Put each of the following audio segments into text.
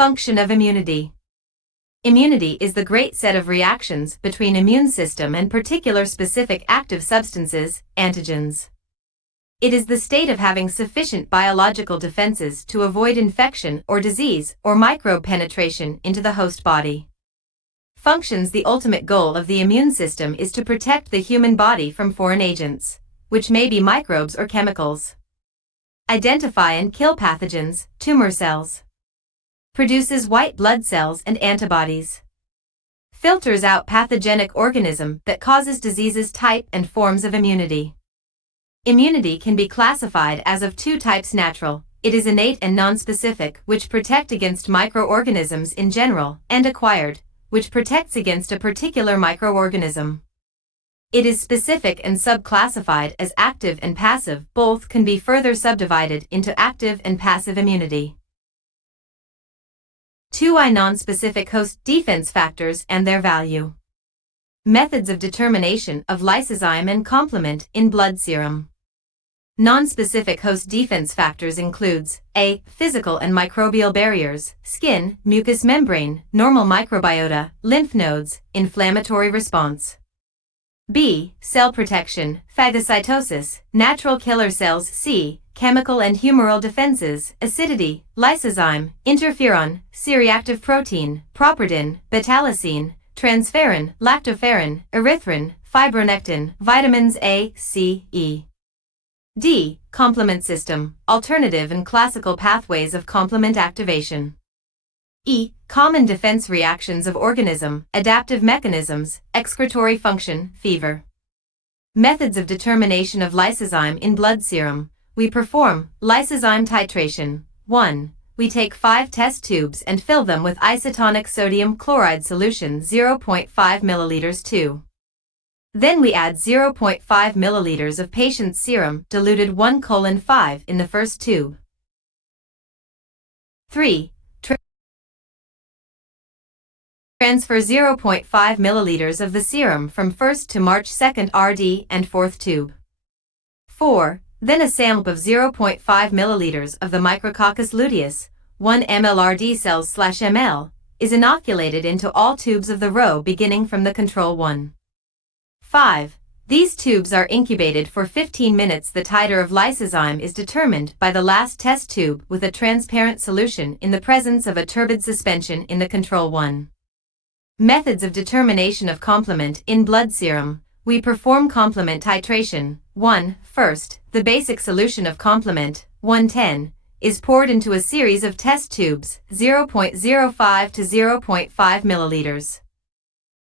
Function of immunity. Immunity is the great set of reactions between immune system and particular specific active substances, antigens. It is the state of having sufficient biological defenses to avoid infection or disease or microbe penetration into the host body. Functions. The ultimate goal of the immune system is to protect the human body from foreign agents, which may be microbes or chemicals. Identify and kill pathogens, tumor cells. Produces white blood cells and antibodies. Filters out pathogenic organism that causes diseases. Type and forms of immunity. Immunity can be classified as of two types. Natural, it is innate and nonspecific, which protect against microorganisms in general, and acquired, which protects against a particular microorganism. It is specific and subclassified as active and passive. Both can be further subdivided into active and passive immunity. 2I nonspecific host defense factors and their value. Methods of determination of lysozyme and complement in blood serum. Nonspecific host defense factors includes A. Physical and microbial barriers, skin, mucous membrane, normal microbiota, lymph nodes, inflammatory response. B. Cell protection, phagocytosis, natural killer cells. C. Chemical and humoral defenses, acidity, lysozyme, interferon, C-reactive protein, properdin, beta-lysine, transferrin, lactoferrin, erythrin, fibronectin, vitamins A, C, E. D. Complement system, alternative and classical pathways of complement activation. E. Common defense reactions of organism, adaptive mechanisms, excretory function, fever. Methods of determination of lysozyme in blood serum. We perform lysozyme titration. 1. We take 5 test tubes and fill them with isotonic sodium chloride solution 0.5 milliliters. 2. Then we add 0.5 milliliters of patient's serum diluted 1:5 in the first tube. 3. Transfer 0.5 milliliters of the serum from first to March 2nd RD and fourth tube. 4. Then a sample of 0.5 milliliters of the Micrococcus luteus, 1 ml/RD cells/ml, is inoculated into all tubes of the row beginning from the control 1. 5. These tubes are incubated for 15 minutes. The titer of lysozyme is determined by the last test tube with a transparent solution in the presence of a turbid suspension in the control 1. Methods of determination of complement in blood serum. We perform complement titration. 1. First, the basic solution of complement, 110, is poured into a series of test tubes, 0.05 to 0.5 milliliters.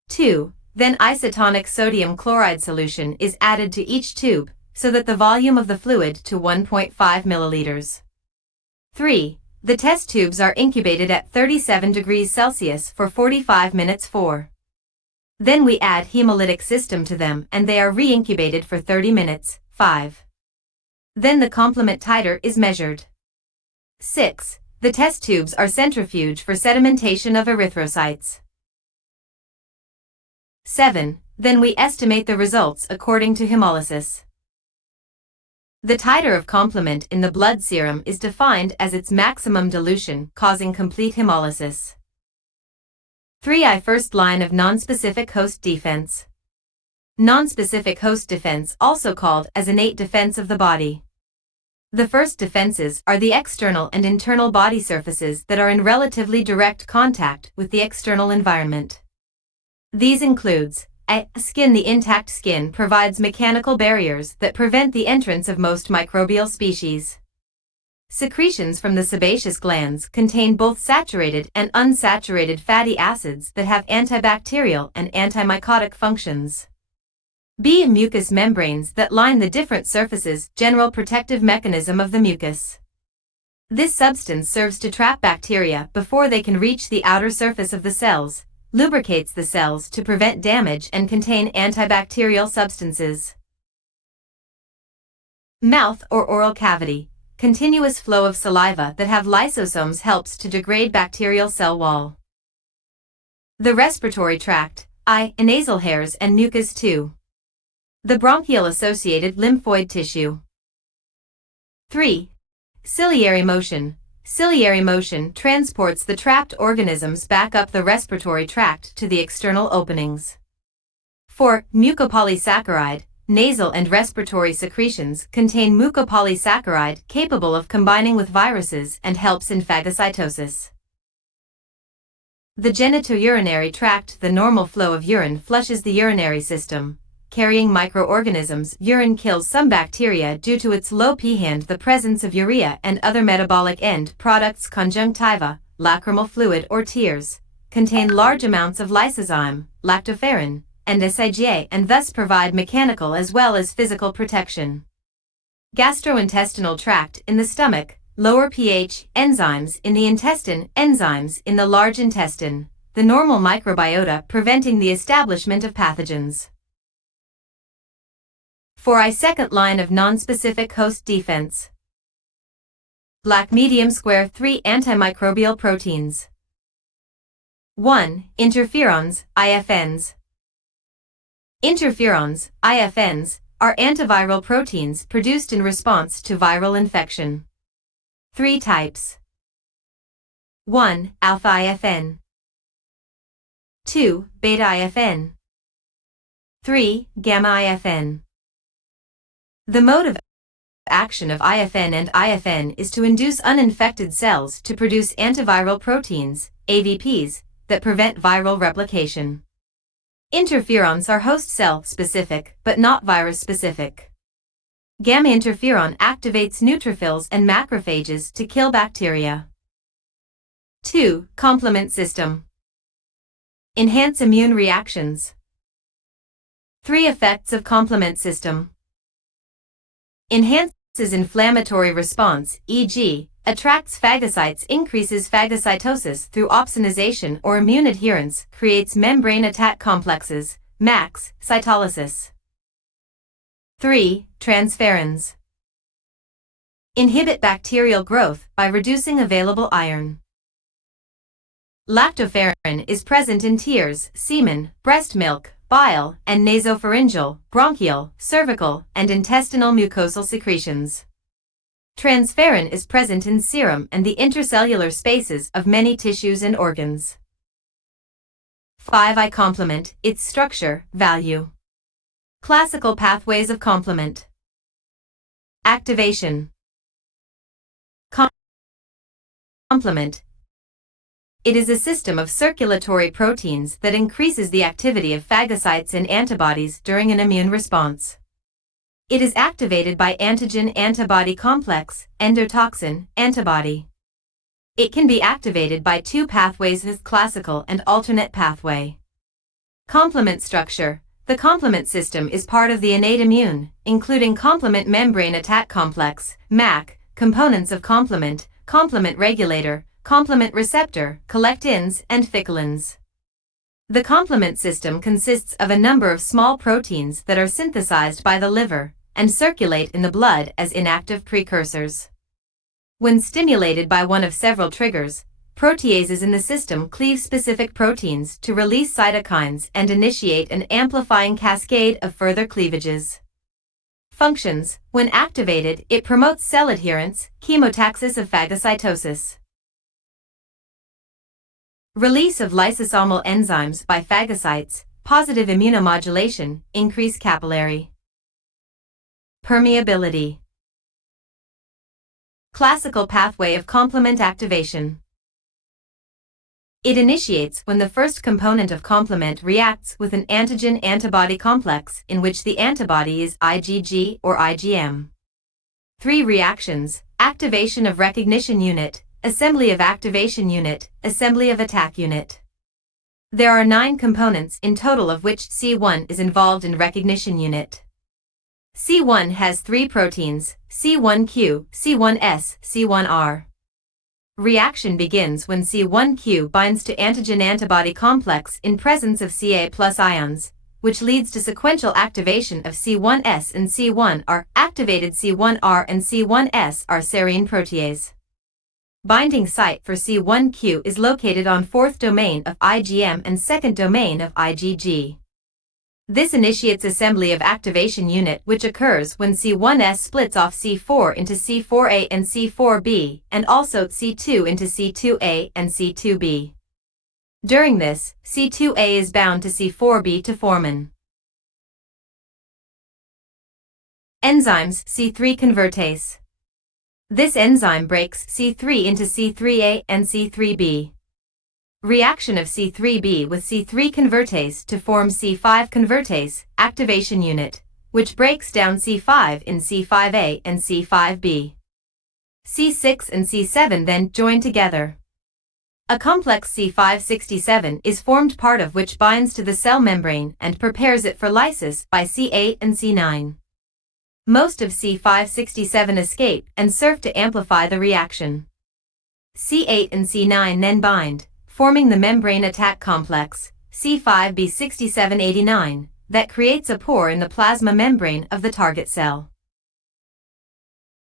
2. Then isotonic sodium chloride solution is added to each tube, so that the volume of the fluid to 1.5 milliliters. 3. The test tubes are incubated at 37 degrees Celsius for 45 minutes. 4. Then we add hemolytic system to them and they are re-incubated for 30 minutes. 5. Then the complement titer is measured. 6. The test tubes are centrifuge for sedimentation of erythrocytes. 7. Then we estimate the results according to hemolysis. The titer of complement in the blood serum is defined as its maximum dilution causing complete hemolysis. 3I First line of nonspecific host defense. Nonspecific host defense, also called as innate defense of the body. The first defenses are the external and internal body surfaces that are in relatively direct contact with the external environment. These includes A. Skin. The intact skin provides mechanical barriers that prevent the entrance of most microbial species. Secretions from the sebaceous glands contain both saturated and unsaturated fatty acids that have antibacterial and antimycotic functions. B. Mucous membranes that line the different surfaces, general protective mechanism of the mucus. This substance serves to trap bacteria before they can reach the outer surface of the cells, lubricates the cells to prevent damage and contain antibacterial substances. Mouth or oral cavity. Continuous flow of saliva that have lysosomes helps to degrade bacterial cell wall. The respiratory tract, eye, nasal hairs and mucus. 2. The bronchial-associated lymphoid tissue. 3. Ciliary motion. ciliary motion transports the trapped organisms back up the respiratory tract to the external openings. 4. Mucopolysaccharide. Nasal and respiratory secretions contain mucopolysaccharide capable of combining with viruses and helps in phagocytosis. The genitourinary tract. The normal flow of urine flushes the urinary system, carrying microorganisms. Urine kills some bacteria due to its low pH. The presence of urea and other metabolic end products, conjunctiva, lacrimal fluid or tears, contain large amounts of lysozyme, lactoferrin, and SIGA and thus provide mechanical as well as physical protection. Gastrointestinal tract. In the stomach, lower pH, enzymes in the intestine, enzymes in the large intestine, the normal microbiota preventing the establishment of pathogens. 4. Second line of nonspecific host defense. Black medium square. 3 antimicrobial proteins. 1. Interferons, IFNs. Interferons, IFNs, are antiviral proteins produced in response to viral infection. 3 types. 1. Alpha IFN. 2. Beta IFN. 3. Gamma IFN. The mode of action of IFN and IFN is to induce uninfected cells to produce antiviral proteins, AVPs, that prevent viral replication. Interferons are host cell specific but not virus specific. Gamma interferon activates neutrophils and macrophages to kill bacteria. 2. Complement system. Enhance immune reactions. 3 effects of complement system. Enhances inflammatory response, e.g., attracts phagocytes, increases phagocytosis through opsonization or immune adherence, creates membrane attack complexes, MACs, cytolysis. 3. Transferrins. Inhibit bacterial growth by reducing available iron. Lactoferrin is present in tears, semen, breast milk, bile, and nasopharyngeal, bronchial, cervical, and intestinal mucosal secretions. Transferrin is present in serum and the intercellular spaces of many tissues and organs. 5. I complement, its structure, value. Classical pathways of complement. Activation. Complement. It is a system of circulatory proteins that increases the activity of phagocytes and antibodies during an immune response. It is activated by antigen-antibody complex, endotoxin, antibody. It can be activated by 2 pathways as classical and alternate pathway. Complement structure. The complement system is part of the innate immune, including complement membrane attack complex, MAC, components of complement, complement regulator, complement receptor, collectins, and ficolins. The complement system consists of a number of small proteins that are synthesized by the liver and circulate in the blood as inactive precursors. When stimulated by one of several triggers, proteases in the system cleave specific proteins to release cytokines and initiate an amplifying cascade of further cleavages. Functions. When activated, it promotes cell adherence, chemotaxis of phagocytosis. Release of lysosomal enzymes by phagocytes, positive immunomodulation, increase capillary permeability. Classical pathway of complement activation. It initiates when the first component of complement reacts with an antigen-antibody complex in which the antibody is IgG or IgM. 3 reactions: activation of recognition unit, assembly of activation unit, assembly of attack unit. There are 9 components in total, of which C1 is involved in recognition unit. C1 has 3 proteins, C1q, C1s, C1r. Reaction begins when C1q binds to antigen-antibody complex in presence of Ca+ ions, which leads to sequential activation of C1s and C1r. Activated C1r and C1s are serine protease. Binding site for C1q is located on 4th domain of IgM and 2nd domain of IgG. This initiates assembly of activation unit, which occurs when C1s splits off C4 into C4a and C4b, and also C2 into C2a and C2b. During this, C2a is bound to C4b to form an enzymes C3 convertase. This enzyme breaks C3 into C3a and C3b. Reaction of C3b with C3 convertase to form C5 convertase activation unit, which breaks down C5 in C5a and C5b. C6 and C7 then join together. A complex C567 is formed, part of which binds to the cell membrane and prepares it for lysis by C8 and C9. Most of C567 escape and serve to amplify the reaction. C8 and C9 then bind, forming the membrane attack complex, C5b6789, that creates a pore in the plasma membrane of the target cell.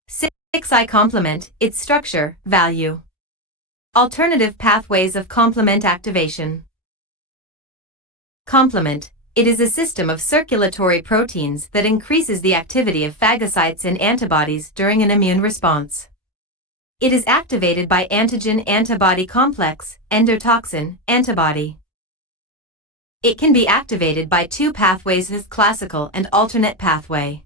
6I complement, its structure, value. Alternative pathways of complement activation. Complement. It is a system of circulatory proteins that increases the activity of phagocytes and antibodies during an immune response. It is activated by antigen-antibody complex, endotoxin, antibody. It can be activated by two pathways: with classical and alternate pathway.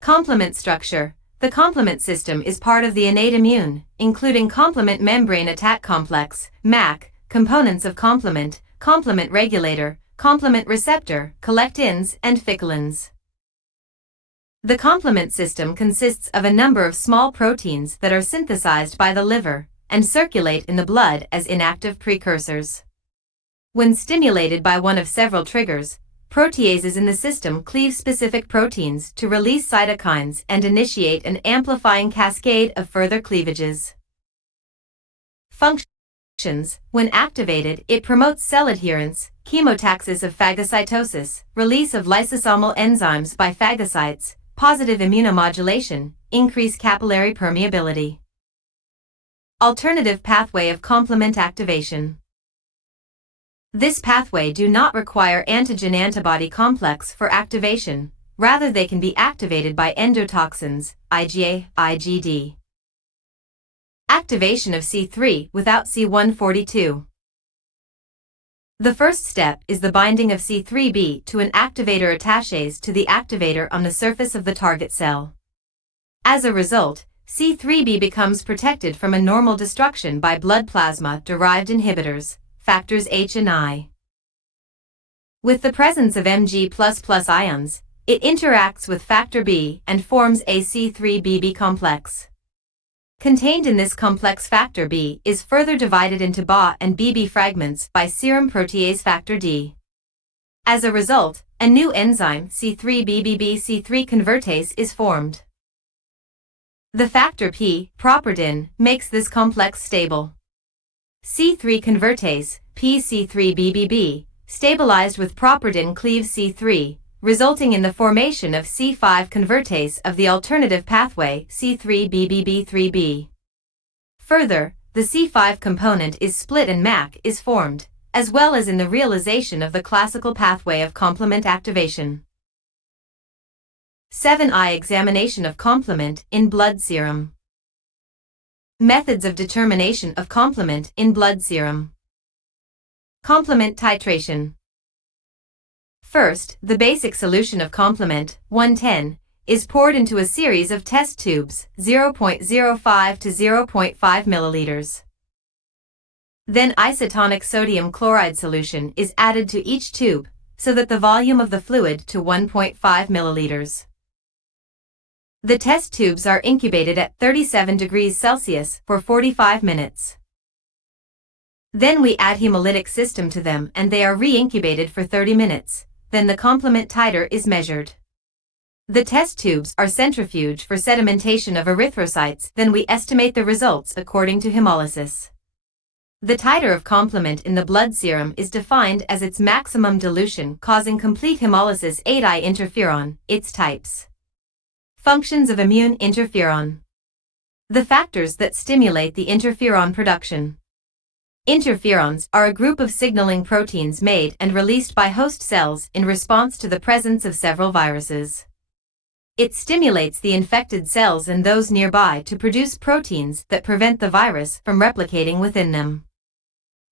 Complement structure. The complement system is part of the innate immune, including complement membrane attack complex, MAC, components of complement, complement regulator, complement receptor, collectins, and ficolins. The complement system consists of a number of small proteins that are synthesized by the liver and circulate in the blood as inactive precursors. When stimulated by one of several triggers, proteases in the system cleave specific proteins to release cytokines and initiate an amplifying cascade of further cleavages. Functions. When activated, it promotes cell adherence, chemotaxis of phagocytosis, release of lysosomal enzymes by phagocytes, positive immunomodulation, increase capillary permeability. Alternative pathway of complement activation. This pathway do not require antigen-antibody complex for activation, rather they can be activated by endotoxins, IgA, IgD. Activation of C3 without C142. The first step is the binding of C3b to an activator attachase to the activator on the surface of the target cell. As a result, C3b becomes protected from a normal destruction by blood plasma-derived inhibitors, factors H and I. With the presence of Mg++ ions, it interacts with factor B and forms a C3bb complex. Contained in this complex, factor B is further divided into Ba and Bb fragments by serum protease factor D. As a result, a new enzyme, C3bbb-C3 convertase, is formed. The factor P, properdin, makes this complex stable. C3 convertase, PC3BBB, stabilized with properdin cleaves C3, resulting in the formation of C5 convertase of the alternative pathway C3BBB3B. Further, the C5 component is split and MAC is formed, as well as in the realization of the classical pathway of complement activation. 7I examination of complement in blood serum. Methods of determination of complement in blood serum. Complement titration. First, the basic solution of complement, 110, is poured into a series of test tubes, 0.05 to 0.5 milliliters. Then isotonic sodium chloride solution is added to each tube, so that the volume of the fluid to 1.5 milliliters. The test tubes are incubated at 37 degrees Celsius for 45 minutes. Then we add hemolytic system to them and they are re-incubated for 30 minutes. Then the complement titer is measured. The test tubes are centrifuged for sedimentation of erythrocytes. Then we estimate the results according to hemolysis. The titer of complement in the blood serum is defined as its maximum dilution causing complete hemolysis. 8I interferon, its types. Functions of immune interferon. The factors that stimulate the interferon production. Interferons are a group of signaling proteins made and released by host cells in response to the presence of several viruses. It stimulates the infected cells and those nearby to produce proteins that prevent the virus from replicating within them.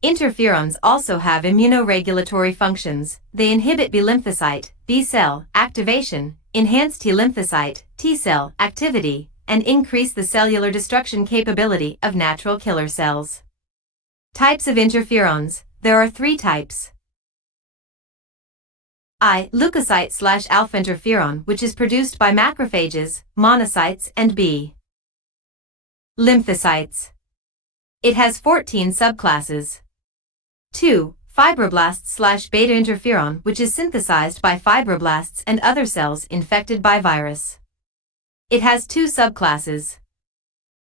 Interferons also have immunoregulatory functions. They inhibit B lymphocyte, B cell activation, enhance T lymphocyte, T cell activity, and increase the cellular destruction capability of natural killer cells. Types of interferons. There are 3 types. I. Leukocyte/alpha interferon, which is produced by macrophages, monocytes, and B. Lymphocytes. It has 14 subclasses. 2. Fibroblasts/beta interferon, which is synthesized by fibroblasts and other cells infected by virus. It has 2 subclasses.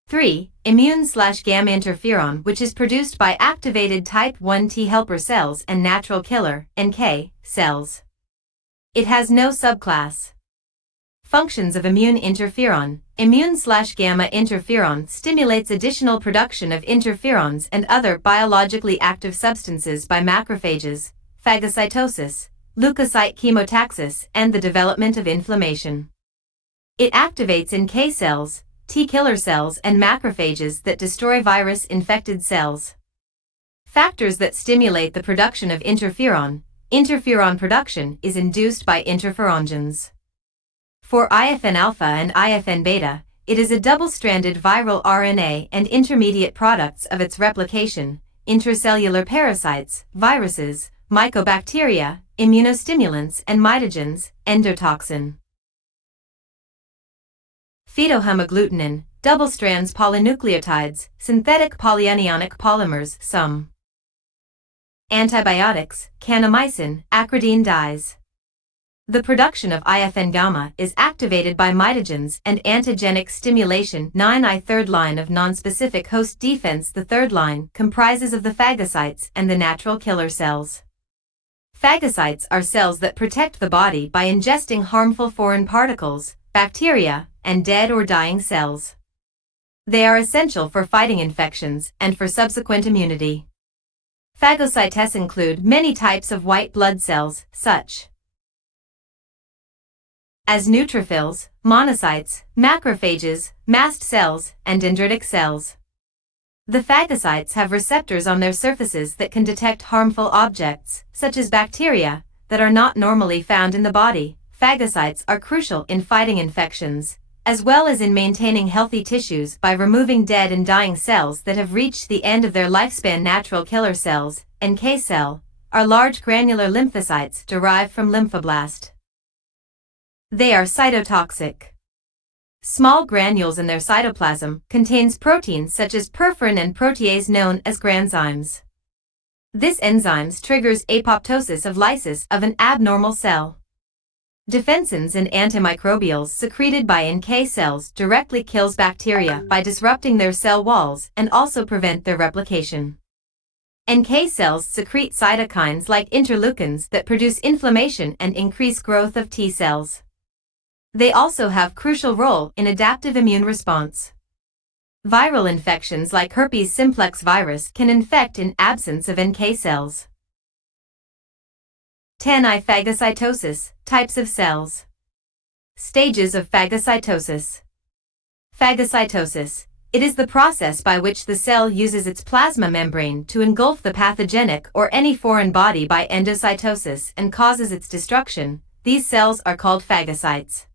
3. Immune/gamma interferon, which is produced by activated type 1 T helper cells and natural killer (NK) cells. It has no subclass. Functions of immune interferon. Immune/gamma interferon stimulates additional production of interferons and other biologically active substances by macrophages, phagocytosis, leukocyte chemotaxis, and the development of inflammation. It activates NK cells, T killer cells, and macrophages that destroy virus-infected cells. Factors that stimulate the production of interferon. Interferon production is induced by interferongens. For IFN alpha and IFN beta, it is a double-stranded viral RNA and intermediate products of its replication, intracellular parasites, viruses, mycobacteria, immunostimulants and mitogens, endotoxin. Phytohemagglutinin, double-strands polynucleotides, synthetic polyanionic polymers, some. Antibiotics, kanamycin, acridine dyes. The production of IFN gamma is activated by mitogens and antigenic stimulation. 9I third line of nonspecific host defense. The third line comprises of the phagocytes and the natural killer cells. Phagocytes are cells that protect the body by ingesting harmful foreign particles, bacteria, and dead or dying cells. They are essential for fighting infections and for subsequent immunity. Phagocytes include many types of white blood cells, such as neutrophils, monocytes, macrophages, mast cells, and dendritic cells. The phagocytes have receptors on their surfaces that can detect harmful objects, such as bacteria, that are not normally found in the body. Phagocytes are crucial in fighting infections, as well as in maintaining healthy tissues by removing dead and dying cells that have reached the end of their lifespan. Natural killer cells, NK cell, are large granular lymphocytes derived from lymphoblast. They are cytotoxic. Small granules in their cytoplasm contains proteins such as perforin and protease known as granzymes. This enzyme triggers apoptosis of lysis of an abnormal cell. Defensins and antimicrobials secreted by NK cells directly kills bacteria by disrupting their cell walls and also prevent their replication. NK cells secrete cytokines like interleukins that produce inflammation and increase growth of T cells. They also have crucial role in adaptive immune response. Viral infections like herpes simplex virus can infect in absence of NK cells. 10I phagocytosis, types of cells. Stages of phagocytosis. Phagocytosis. It is the process by which the cell uses its plasma membrane to engulf the pathogenic or any foreign body by endocytosis and causes its destruction. These cells are called phagocytes.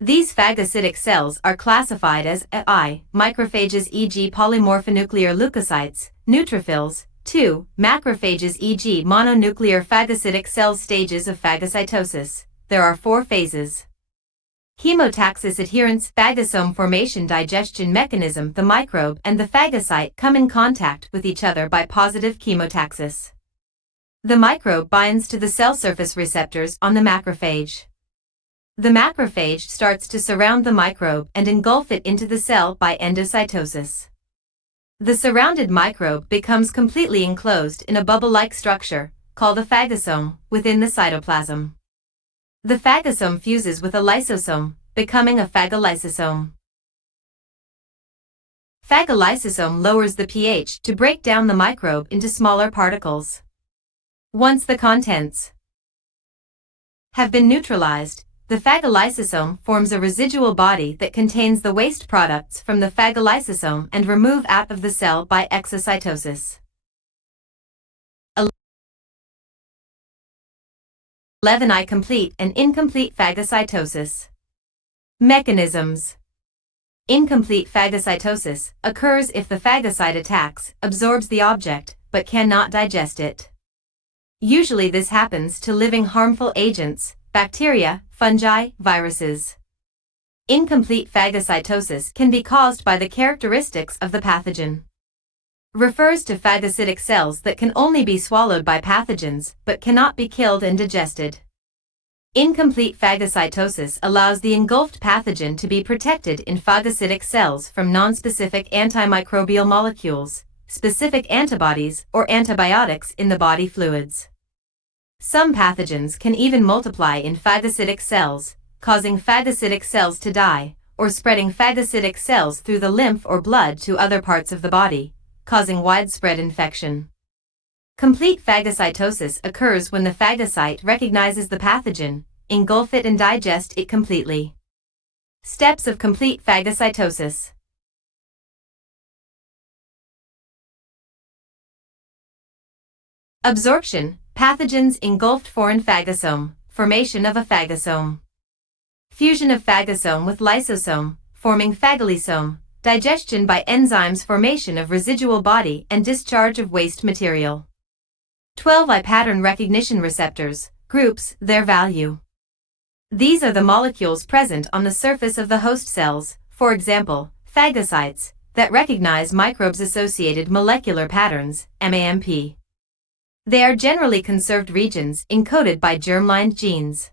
These phagocytic cells are classified as I, macrophages e.g. polymorphonuclear leukocytes, neutrophils, 2, macrophages e.g. mononuclear phagocytic cells. Stages of phagocytosis. There are 4 phases. Chemotaxis adherence, phagosome formation, digestion mechanism. The microbe and the phagocyte come in contact with each other by positive chemotaxis. The microbe binds to the cell surface receptors on the macrophage. The macrophage starts to surround the microbe and engulf it into the cell by endocytosis. The surrounded microbe becomes completely enclosed in a bubble-like structure, called a phagosome, within the cytoplasm. The phagosome fuses with a lysosome, becoming a phagolysosome. Phagolysosome lowers the pH to break down the microbe into smaller particles. Once the contents have been neutralized, the phagolysosome forms a residual body that contains the waste products from the phagolysosome and remove out of the cell by exocytosis. 11I complete and incomplete phagocytosis. Mechanisms. Incomplete phagocytosis occurs if the phagocyte attacks, absorbs the object, but cannot digest it. Usually this happens to living harmful agents, bacteria, fungi, viruses. Incomplete phagocytosis can be caused by the characteristics of the pathogen. Refers to phagocytic cells that can only be swallowed by pathogens but cannot be killed and digested. Incomplete phagocytosis allows the engulfed pathogen to be protected in phagocytic cells from nonspecific antimicrobial molecules, specific antibodies, or antibiotics in the body fluids. Some pathogens can even multiply in phagocytic cells, causing phagocytic cells to die, or spreading phagocytic cells through the lymph or blood to other parts of the body, causing widespread infection. Complete phagocytosis occurs when the phagocyte recognizes the pathogen, engulf it and digest it completely. Steps of complete phagocytosis. Absorption, pathogens engulfed foreign phagosome, formation of a phagosome. Fusion of phagosome with lysosome, forming phagolysome, digestion by enzymes, formation of residual body and discharge of waste material. 12I pattern recognition receptors, groups, their value. These are the molecules present on the surface of the host cells, for example, phagocytes, that recognize microbes-associated molecular patterns, MAMP. They are generally conserved regions encoded by germline genes.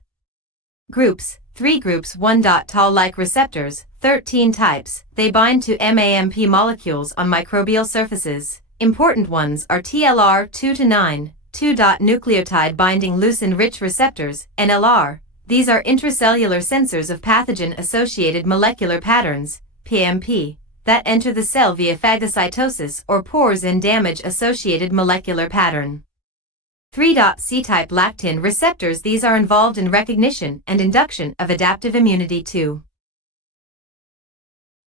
Groups, 3 groups 1. Toll-like receptors, 13 types, they bind to MAMP molecules on microbial surfaces. Important ones are TLR 2 to 9, 2. Nucleotide binding leucine-rich receptors, NLR. These are intracellular sensors of pathogen-associated molecular patterns, PMP, that enter the cell via phagocytosis or pores in damage-associated molecular pattern. 3. C-type lactin receptors. These are involved in recognition and induction of adaptive immunity to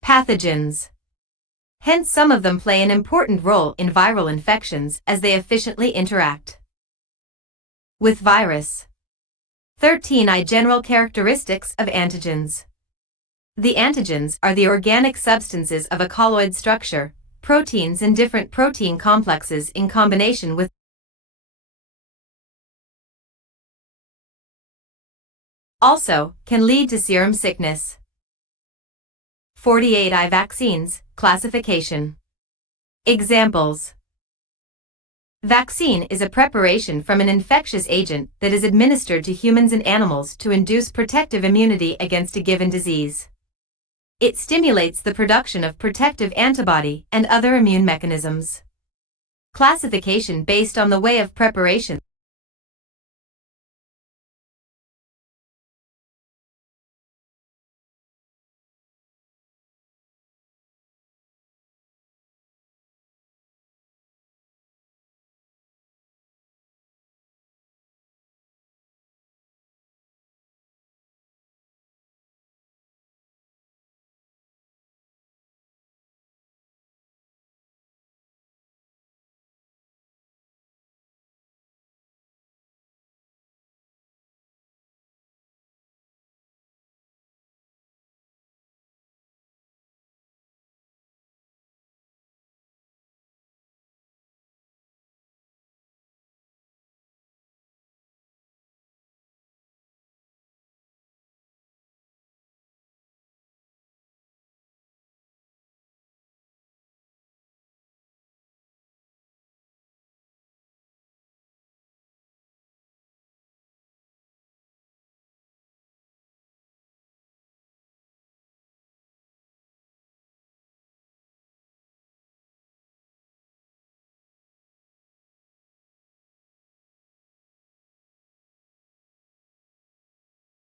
pathogens. Hence some of them play an important role in viral infections as they efficiently interact with virus. 13I general characteristics of antigens. The antigens are the organic substances of a colloid structure, proteins and different protein complexes in combination with also can lead to serum sickness. 48I vaccines, classification. Examples. Vaccine is a preparation from an infectious agent that is administered to humans and animals to induce protective immunity against a given disease. It stimulates the production of protective antibody and other immune mechanisms. Classification based on the way of preparation.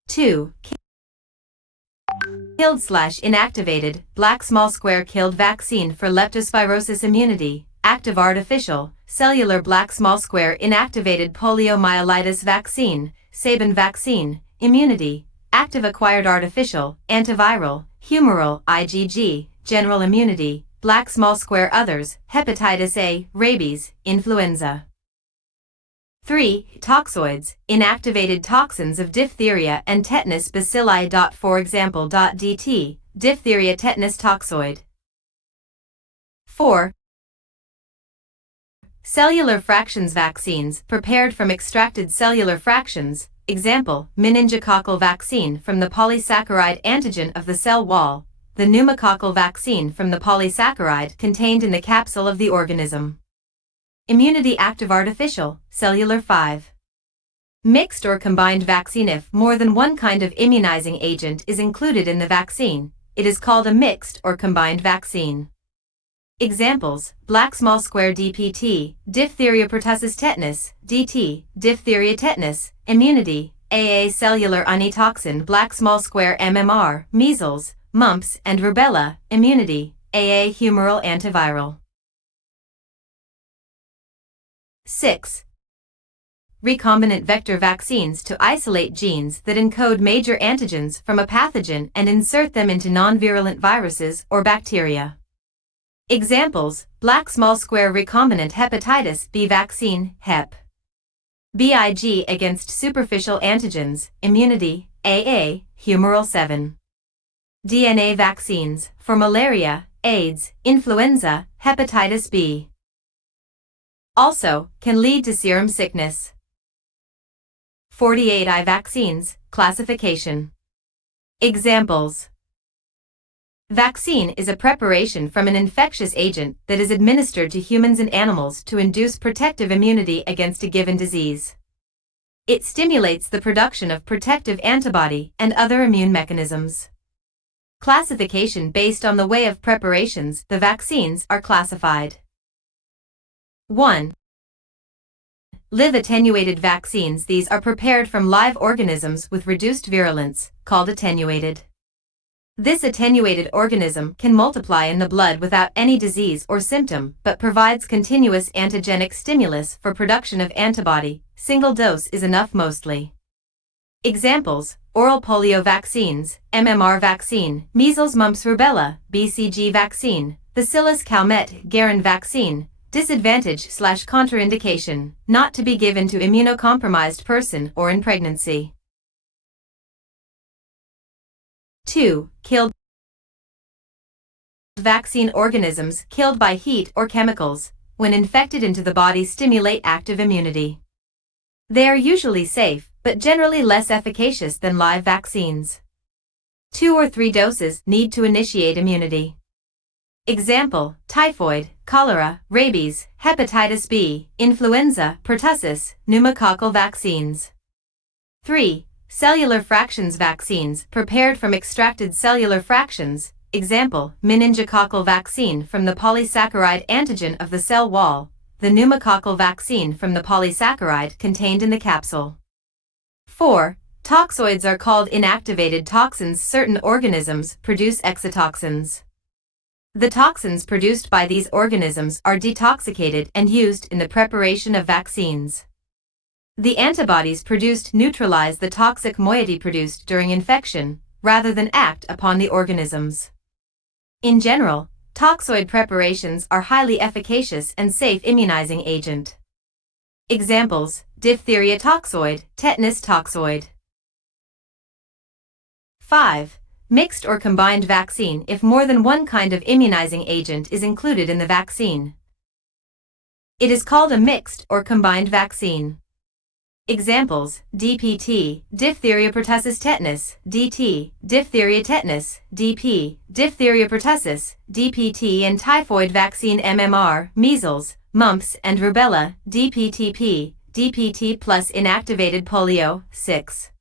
Two. Killed/inactivated, black small square killed vaccine for leptospirosis immunity, active artificial, cellular black small square inactivated poliomyelitis vaccine, Sabin vaccine, immunity, active acquired artificial, antiviral, humoral, IgG, general immunity, black small square others, hepatitis A, rabies, influenza. 3. Toxoids, inactivated toxins of diphtheria and tetanus bacilli. For example, DT, diphtheria tetanus toxoid. 4. Cellular fractions vaccines prepared from extracted cellular fractions, example, meningococcal vaccine from the polysaccharide antigen of the cell wall, the pneumococcal vaccine from the polysaccharide contained in the capsule of the organism. Immunity active artificial, cellular. 5. Mixed or combined vaccine. If more than one kind of immunizing agent is included in the vaccine, it is called a mixed or combined vaccine. Examples, black small square DPT, diphtheria pertussis tetanus, DT, diphtheria tetanus, immunity, AA cellular unitoxin black small square MMR, measles, mumps and rubella, immunity, AA humoral antiviral. 6. Recombinant vector vaccines to isolate genes that encode major antigens from a pathogen and insert them into non-virulent viruses or bacteria. Examples, black small square recombinant hepatitis B vaccine, HEP. BIG against superficial antigens, immunity, AA, humoral. 7. DNA vaccines, for malaria, AIDS, influenza, hepatitis B. Also, can lead to serum sickness. 48I vaccines, classification. Examples. Vaccine is a preparation from an infectious agent that is administered to humans and animals to induce protective immunity against a given disease. It stimulates the production of protective antibody and other immune mechanisms. Classification based on the way of preparations the vaccines are classified. 1. Live attenuated vaccines. These are prepared from live organisms with reduced virulence, called attenuated. This attenuated organism can multiply in the blood without any disease or symptom but provides continuous antigenic stimulus for production of antibody. Single dose is enough mostly. Examples, oral polio vaccines, MMR vaccine, measles mumps rubella, BCG vaccine, Bacillus Calmette-Guerin vaccine. Disadvantage/contraindication, not to be given to immunocompromised person or in pregnancy. 2. Killed vaccine organisms killed by heat or chemicals, when infected into the body stimulate active immunity. They are usually safe, but generally less efficacious than live vaccines. 2 or 3 doses need to initiate immunity. Example, typhoid, cholera, rabies, hepatitis B, influenza, pertussis, pneumococcal vaccines. 3. Cellular fractions vaccines prepared from extracted cellular fractions, example, meningococcal vaccine from the polysaccharide antigen of the cell wall, the pneumococcal vaccine from the polysaccharide contained in the capsule. 4. Toxoids are called inactivated toxins. Certain organisms produce exotoxins. The toxins produced by these organisms are detoxicated and used in the preparation of vaccines. The antibodies produced neutralize the toxic moiety produced during infection, rather than act upon the organisms. In general, toxoid preparations are highly efficacious and safe immunizing agent. Examples, diphtheria toxoid, tetanus toxoid. 5. Mixed or combined vaccine. If more than one kind of immunizing agent is included in the vaccine, it is called a mixed or combined vaccine. Examples, DPT, diphtheria pertussis tetanus, DT, diphtheria tetanus, DP, diphtheria pertussis, DPT and typhoid vaccine MMR, measles, mumps and rubella, DPTP, DPT plus inactivated polio. 6.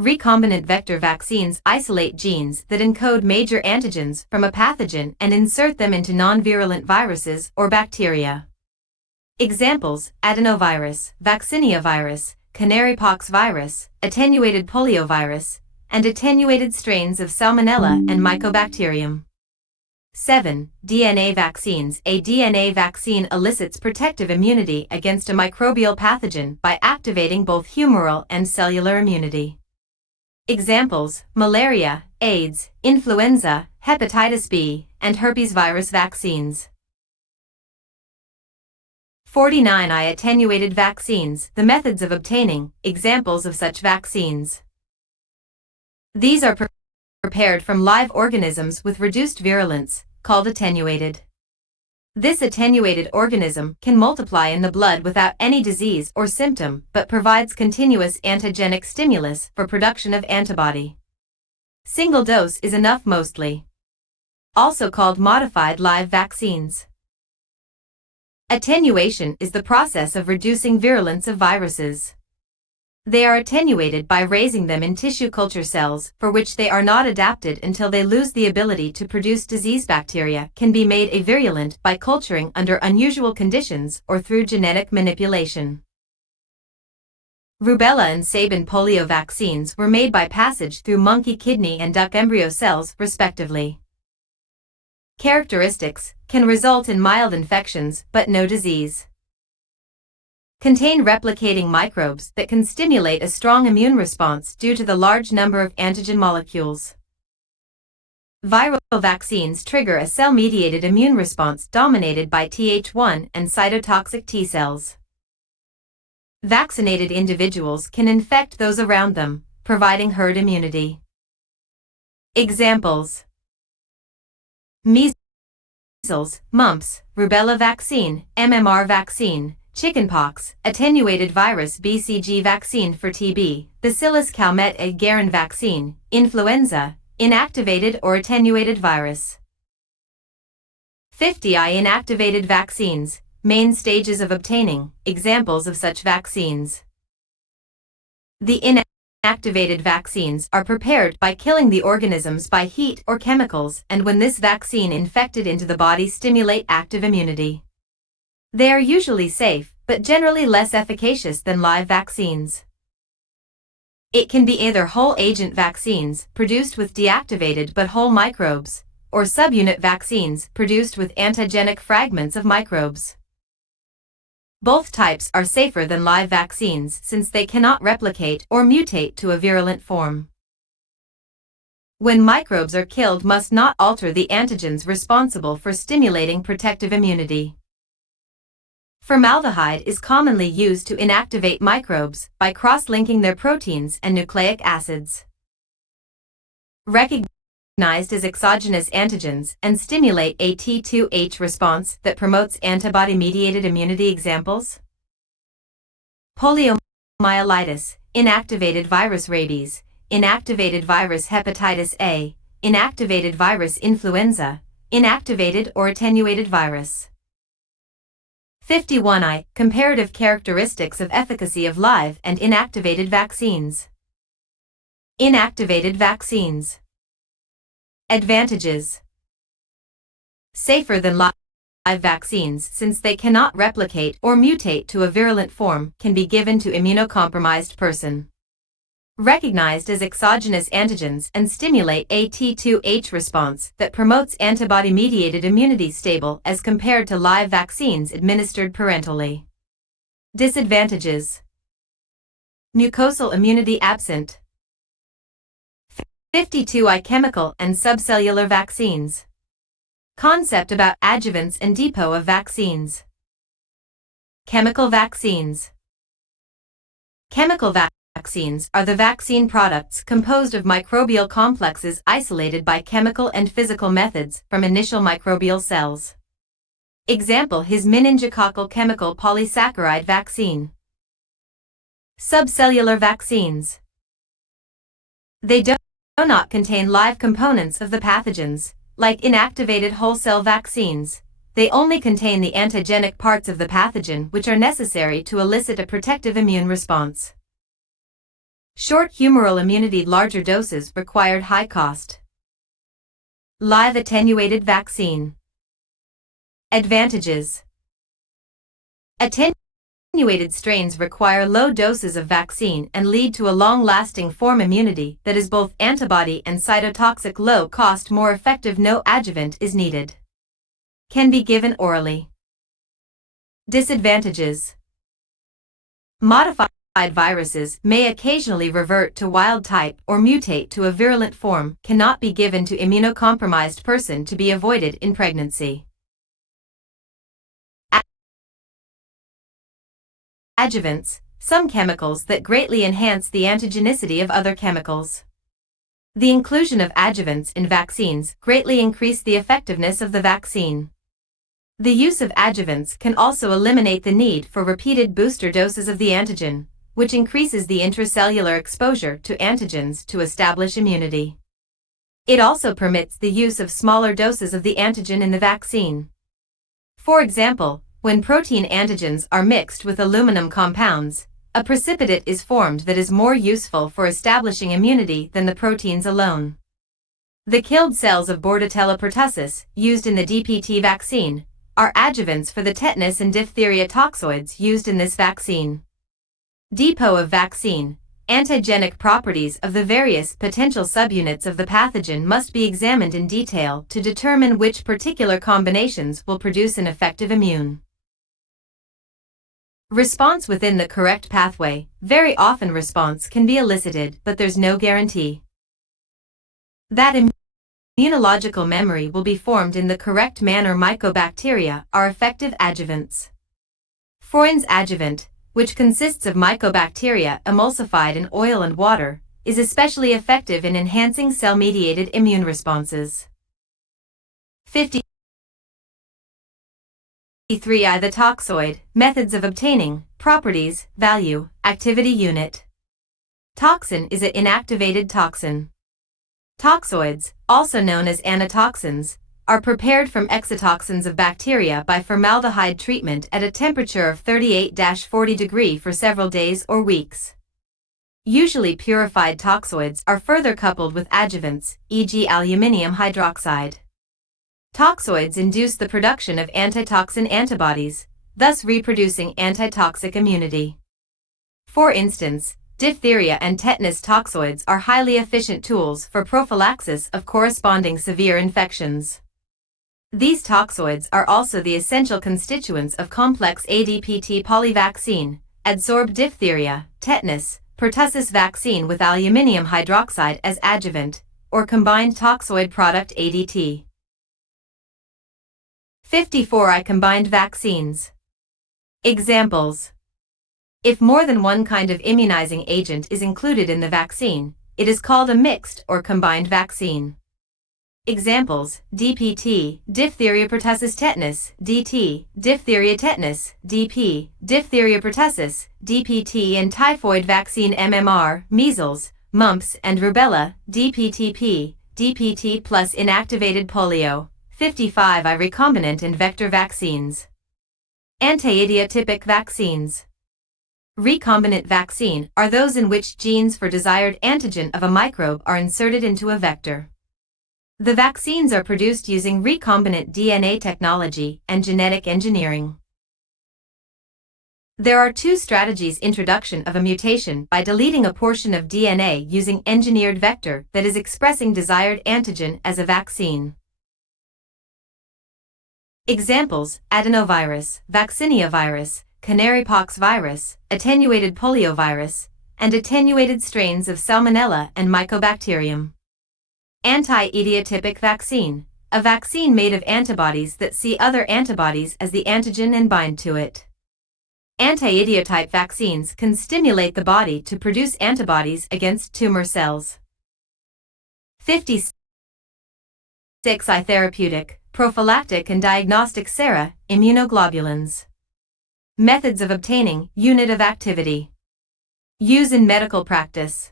Recombinant vector vaccines isolate genes that encode major antigens from a pathogen and insert them into non-virulent viruses or bacteria. Examples, adenovirus, vaccinia virus, canarypox virus, attenuated poliovirus, and attenuated strains of Salmonella and Mycobacterium. 7. DNA vaccines. A DNA vaccine elicits protective immunity against a microbial pathogen by activating both humoral and cellular immunity. Examples: malaria, AIDS, influenza, hepatitis B, and herpes virus vaccines. 49. Attenuated vaccines. The methods of obtaining. Examples of such vaccines. These are prepared from live organisms with reduced virulence, called attenuated. This attenuated organism can multiply in the blood without any disease or symptom, but provides continuous antigenic stimulus for production of antibody. Single dose is enough mostly. Also called modified live vaccines. Attenuation is the process of reducing virulence of viruses. They are attenuated by raising them in tissue culture cells, for which they are not adapted until they lose the ability to produce disease. Bacteria can be made avirulent by culturing under unusual conditions or through genetic manipulation. Rubella and Sabin polio vaccines were made by passage through monkey kidney and duck embryo cells, respectively. Characteristics: can result in mild infections but no disease. Contain replicating microbes that can stimulate a strong immune response due to the large number of antigen molecules. Viral vaccines trigger a cell-mediated immune response dominated by Th1 and cytotoxic T cells. Vaccinated individuals can infect those around them, providing herd immunity. Examples: measles, mumps, rubella vaccine, MMR vaccine, chickenpox, attenuated virus BCG vaccine for TB, Bacillus calmette-guerin vaccine, influenza, inactivated or attenuated virus. 50. Inactivated vaccines. Main stages of obtaining. Examples of such vaccines. The inactivated vaccines are prepared by killing the organisms by heat or chemicals, and when this vaccine infected into the body stimulate active immunity. They are usually safe, but generally less efficacious than live vaccines. It can be either whole agent vaccines, produced with deactivated but whole microbes, or subunit vaccines, produced with antigenic fragments of microbes. Both types are safer than live vaccines since they cannot replicate or mutate to a virulent form. When microbes are killed, must not alter the antigens responsible for stimulating protective immunity. Formaldehyde is commonly used to inactivate microbes by cross-linking their proteins and nucleic acids. Recognized as exogenous antigens and stimulate a T2H response that promotes antibody-mediated immunity. Examples: poliomyelitis, inactivated virus rabies, inactivated virus hepatitis A, inactivated virus influenza, inactivated or attenuated virus. 51. Comparative characteristics of efficacy of live and inactivated vaccines. Inactivated vaccines. Advantages: safer than live vaccines since they cannot replicate or mutate to a virulent form, can be given to immunocompromised person. Recognized as exogenous antigens and stimulate a T2H response that promotes antibody-mediated immunity, stable as compared to live vaccines administered parentally. Disadvantages: mucosal immunity absent. 52. Chemical and subcellular vaccines. Concept about adjuvants and depot of vaccines. Chemical vaccines. Chemical vaccines are the vaccine products composed of microbial complexes isolated by chemical and physical methods from initial microbial cells. Example: his meningococcal chemical polysaccharide vaccine. Subcellular vaccines. They do not contain live components of the pathogens, like inactivated whole cell vaccines. They only contain the antigenic parts of the pathogen which are necessary to elicit a protective immune response. Short humoral immunity. Larger doses required, high cost. Live attenuated vaccine. Advantages: attenuated Attenuated strains require low doses of vaccine and lead to a long-lasting form immunity that is both antibody and cytotoxic. Low-cost, more effective. No adjuvant is needed. Can be given orally. Disadvantages. Modified viruses may occasionally revert to wild type or mutate to a virulent form. Cannot be given to immunocompromised person. To be avoided in pregnancy. Adjuvants, some chemicals that greatly enhance the antigenicity of other chemicals. The inclusion of adjuvants in vaccines greatly increase the effectiveness of the vaccine. The use of adjuvants can also eliminate the need for repeated booster doses of the antigen, which increases the intracellular exposure to antigens to establish immunity. It also permits the use of smaller doses of the antigen in the vaccine. For example, when protein antigens are mixed with aluminum compounds, a precipitate is formed that is more useful for establishing immunity than the proteins alone. The killed cells of Bordetella pertussis, used in the DPT vaccine, are adjuvants for the tetanus and diphtheria toxoids used in this vaccine. Depot of vaccine. Antigenic properties of the various potential subunits of the pathogen must be examined in detail to determine which particular combinations will produce an effective immune response within the correct pathway. Very often response can be elicited, but there's no guarantee that immunological memory will be formed in the correct manner. Mycobacteria are effective adjuvants. Freund's adjuvant, which consists of mycobacteria emulsified in oil and water, is especially effective in enhancing cell-mediated immune responses. 53I. The toxoid. Methods of obtaining. Properties, value, activity unit. Toxin is an inactivated toxin. Toxoids, also known as anatoxins, are prepared from exotoxins of bacteria by formaldehyde treatment at a temperature of 38-40 degrees for several days or weeks. Usually purified toxoids are further coupled with adjuvants, e.g. aluminium hydroxide. Toxoids induce the production of antitoxin antibodies, thus reproducing antitoxic immunity. For instance, diphtheria and tetanus toxoids are highly efficient tools for prophylaxis of corresponding severe infections. These toxoids are also the essential constituents of complex ADPT polyvaccine, adsorbed diphtheria, tetanus, pertussis vaccine with aluminium hydroxide as adjuvant, or combined toxoid product ADT. 54I. Combined vaccines. Examples. If more than one kind of immunizing agent is included in the vaccine, it is called a mixed or combined vaccine. Examples: DPT, diphtheria pertussis tetanus, DT, diphtheria tetanus, DP, diphtheria pertussis, DPT, and typhoid vaccine MMR, measles, mumps and rubella, DPTP, DPT plus inactivated polio. 55I. Recombinant and vector vaccines. Anti-idiotypic vaccines. Recombinant vaccine are those in which genes for desired antigen of a microbe are inserted into a vector. The vaccines are produced using recombinant DNA technology and genetic engineering. There are two strategies: introduction of a mutation by deleting a portion of DNA using engineered vector that is expressing desired antigen as a vaccine. Examples: adenovirus, vaccinia virus, canarypox virus, attenuated poliovirus, and attenuated strains of Salmonella and Mycobacterium. Anti-idiotypic vaccine, a vaccine made of antibodies that see other antibodies as the antigen and bind to it. Anti-idiotype vaccines can stimulate the body to produce antibodies against tumor cells. 56I. Therapeutic, prophylactic and diagnostic sera, immunoglobulins. Methods of obtaining, unit of activity. Use in medical practice.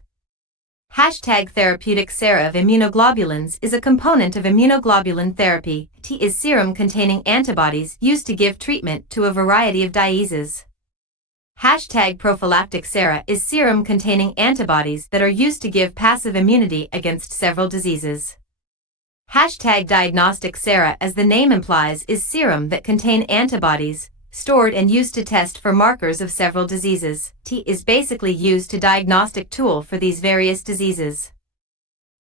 Therapeutic sera of immunoglobulins is a component of immunoglobulin therapy. T is serum containing antibodies used to give treatment to a variety of diseases. Prophylactic sera is serum containing antibodies that are used to give passive immunity against several diseases. Diagnostic sera, as the name implies, is serum that contain antibodies, stored and used to test for markers of several diseases. T is basically used to diagnostic tool for these various diseases.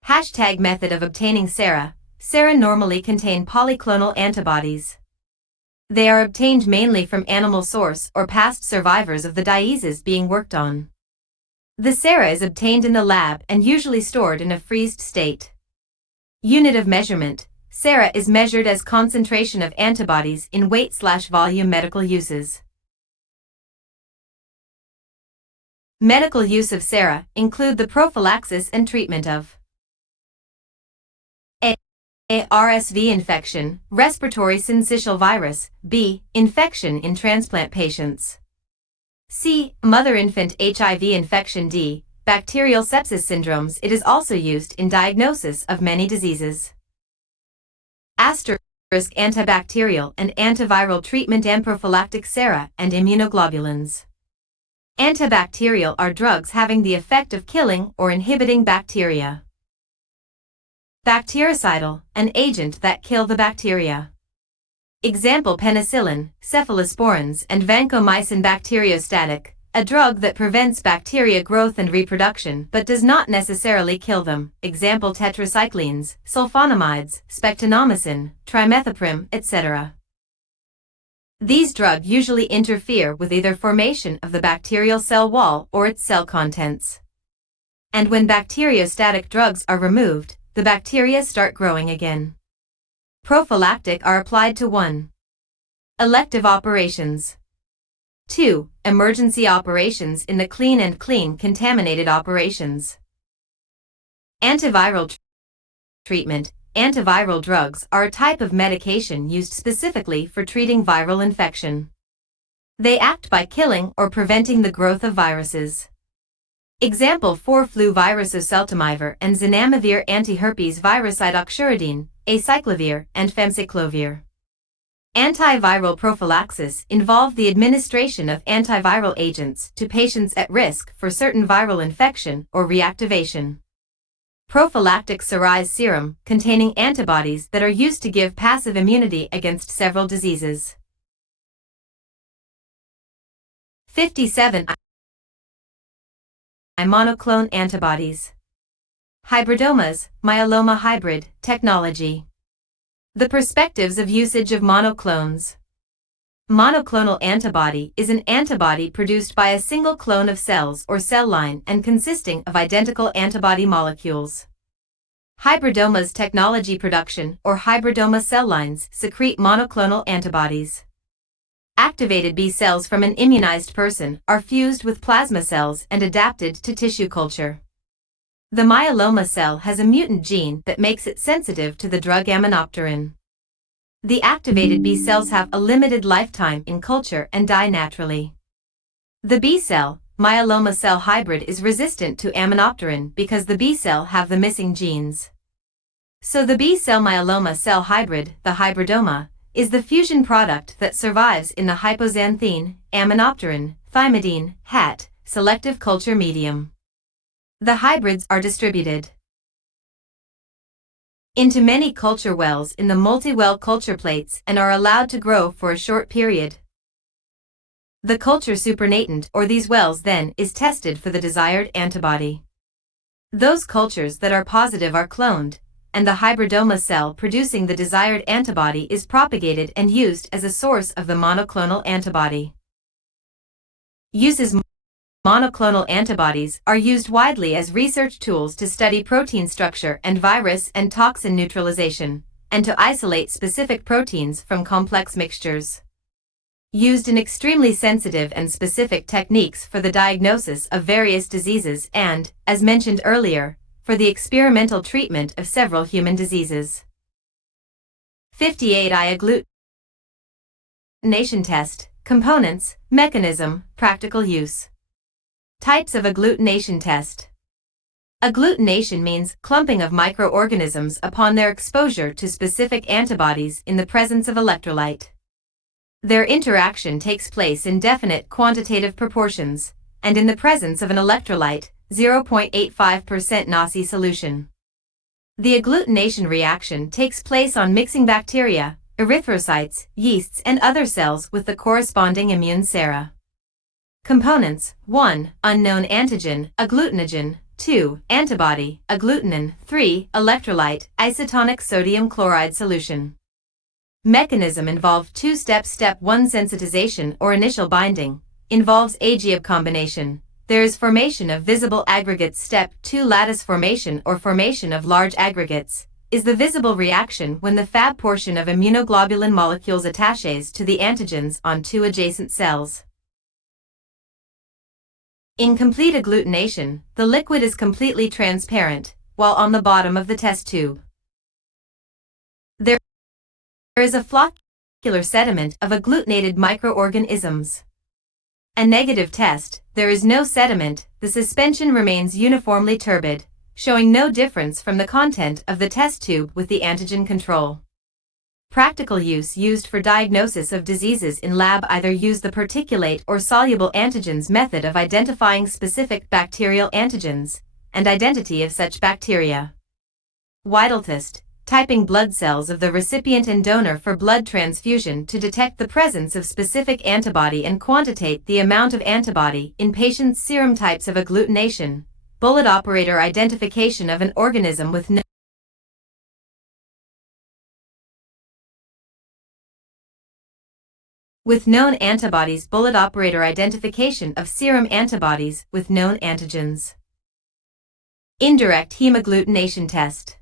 Hashtag method of obtaining sera. Sera normally contain polyclonal antibodies. They are obtained mainly from animal source or past survivors of the diseases being worked on. The sera is obtained in the lab and usually stored in a freezed state. Unit of measurement. Sera is measured as concentration of antibodies in weight/volume. Medical uses. Medical use of sera include the prophylaxis and treatment of A. RSV infection, respiratory syncytial virus, B. Infection in transplant patients. C. Mother-infant HIV infection, D. Bacterial sepsis syndromes. It is also used in diagnosis of many diseases. Asterisk antibacterial and antiviral treatment and prophylactic sera and immunoglobulins. Antibacterial are drugs having the effect of killing or inhibiting bacteria. Bactericidal, an agent that kill the bacteria. Example: penicillin, cephalosporins, and vancomycin. Bacteriostatic, a drug that prevents bacteria growth and reproduction but does not necessarily kill them. Example: tetracyclines, sulfonamides, spectinomycin, trimethoprim, etc. These drugs usually interfere with either formation of the bacterial cell wall or its cell contents. And when bacteriostatic drugs are removed, the bacteria start growing again. Prophylactic are applied to 1. Elective operations. 2. Emergency operations in the clean and clean contaminated operations. Antiviral treatment. Antiviral drugs are a type of medication used specifically for treating viral infection. They act by killing or preventing the growth of viruses. Example: 4-flu virus oseltamivir and zanamivir, anti-herpes virus idoxuridine, acyclovir, and famciclovir. Antiviral prophylaxis involve the administration of antiviral agents to patients at risk for certain viral infection or reactivation. Prophylactic serum serum containing antibodies that are used to give passive immunity against several diseases. 57. Monoclonal antibodies. Hybridomas, myeloma hybrid, technology. The perspectives of usage of monoclones. Monoclonal antibody is an antibody produced by a single clone of cells or cell line and consisting of identical antibody molecules. Hybridomas technology production or hybridoma cell lines secrete monoclonal antibodies. Activated B cells from an immunized person are fused with plasma cells and adapted to tissue culture. The myeloma cell has a mutant gene that makes it sensitive to the drug aminopterin. The activated B cells have a limited lifetime in culture and die naturally. The B cell, myeloma cell hybrid, is resistant to aminopterin because the B cell have the missing genes. So the B cell myeloma cell hybrid, the hybridoma, is the fusion product that survives in the hypoxanthine, aminopterin, thymidine, HAT, selective culture medium. The hybrids are distributed into many culture wells in the multi-well culture plates and are allowed to grow for a short period. The culture supernatant or these wells then is tested for the desired antibody. Those cultures that are positive are cloned, and the hybridoma cell producing the desired antibody is propagated and used as a source of the monoclonal antibody. Uses: monoclonal antibodies are used widely as research tools to study protein structure and virus and toxin neutralization, and to isolate specific proteins from complex mixtures. Used in extremely sensitive and specific techniques for the diagnosis of various diseases and, as mentioned earlier, for the experimental treatment of several human diseases. 58. Agglutination test, components, mechanism, practical use. Types of agglutination test. Agglutination means clumping of microorganisms upon their exposure to specific antibodies in the presence of electrolyte. Their interaction takes place in definite quantitative proportions, and in the presence of an electrolyte, 0.85% NaCl solution. The agglutination reaction takes place on mixing bacteria, erythrocytes, yeasts and other cells with the corresponding immune sera. Components: 1. Unknown antigen, agglutinogen. 2. Antibody, agglutinin. 3. Electrolyte, isotonic sodium chloride solution. Mechanism involved two-step. Step 1 sensitization or initial binding involves AGAB combination. There is formation of visible aggregates. Step 2 lattice formation or formation of large aggregates is the visible reaction when the Fab portion of immunoglobulin molecules attaches to the antigens on two adjacent cells. In complete agglutination, the liquid is completely transparent, while on the bottom of the test tube there is a floccular sediment of agglutinated microorganisms. A negative test: there is no sediment, the suspension remains uniformly turbid, showing no difference from the content of the test tube with the antigen control. Practical use used for diagnosis of diseases in lab either use the particulate or soluble antigens method of identifying specific bacterial antigens and identity of such bacteria. Widal test: typing blood cells of the recipient and donor for blood transfusion to detect the presence of specific antibody and quantitate the amount of antibody in patient's serum. Types of agglutination: bullet operator identification of an organism with known antibodies. Bullet operator identification of serum antibodies with known antigens. Indirect hemagglutination test.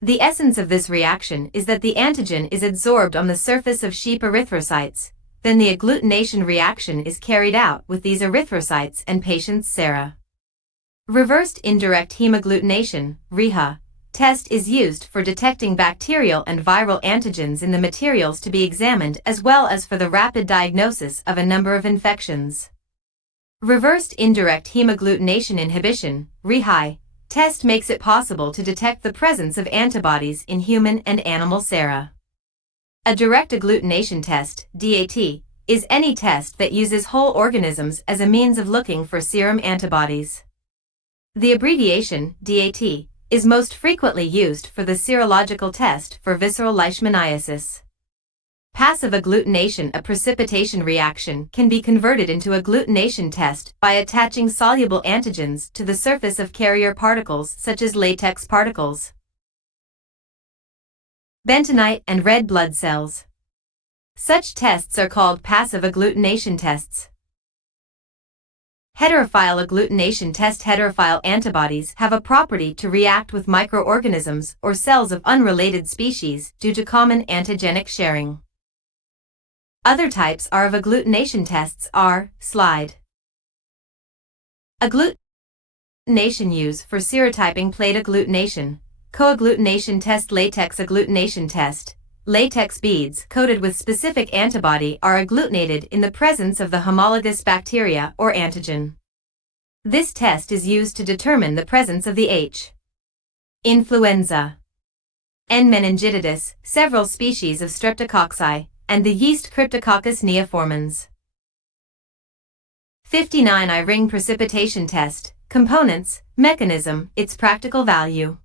The essence of this reaction is that the antigen is adsorbed on the surface of sheep erythrocytes, then the agglutination reaction is carried out with these erythrocytes and patient's sera. Reversed indirect hemagglutination (RIHA) test is used for detecting bacterial and viral antigens in the materials to be examined as well as for the rapid diagnosis of a number of infections. Reversed indirect hemagglutination inhibition (RIHI) test makes it possible to detect the presence of antibodies in human and animal sera. A direct agglutination test (DAT) is any test that uses whole organisms as a means of looking for serum antibodies. The abbreviation DAT is most frequently used for the serological test for visceral leishmaniasis. Passive agglutination: a precipitation reaction can be converted into agglutination test by attaching soluble antigens to the surface of carrier particles such as latex particles, bentonite and red blood cells. Such tests are called passive agglutination tests. Heterophile agglutination test: heterophile antibodies have a property to react with microorganisms or cells of unrelated species due to common antigenic sharing. Other types of agglutination tests are slide agglutination use for serotyping, plate agglutination, co-agglutination test, latex agglutination test. Latex beads coated with specific antibody are agglutinated in the presence of the homologous bacteria or antigen. This test is used to determine the presence of the H. influenza, N. meningitis, several species of streptococci, and the yeast Cryptococcus neoformans. 59. I-ring precipitation test. Components, mechanism, its practical value.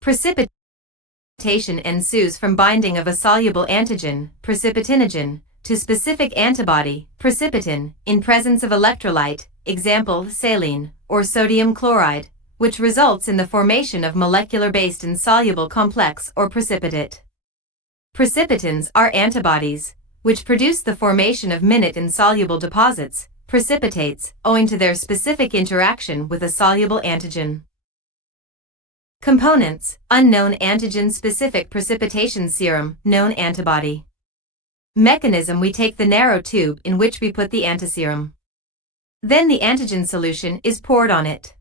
Precipitation ensues from binding of a soluble antigen, precipitinogen, to specific antibody, precipitin, in presence of electrolyte, example saline, or sodium chloride, which results in the formation of molecular-based insoluble complex or precipitate. Precipitins are antibodies, which produce the formation of minute insoluble deposits, precipitates, owing to their specific interaction with a soluble antigen. Components, unknown antigen-specific precipitation serum, known antibody. Mechanism: we take the narrow tube in which we put the antiserum. Then the antigen solution is poured on it.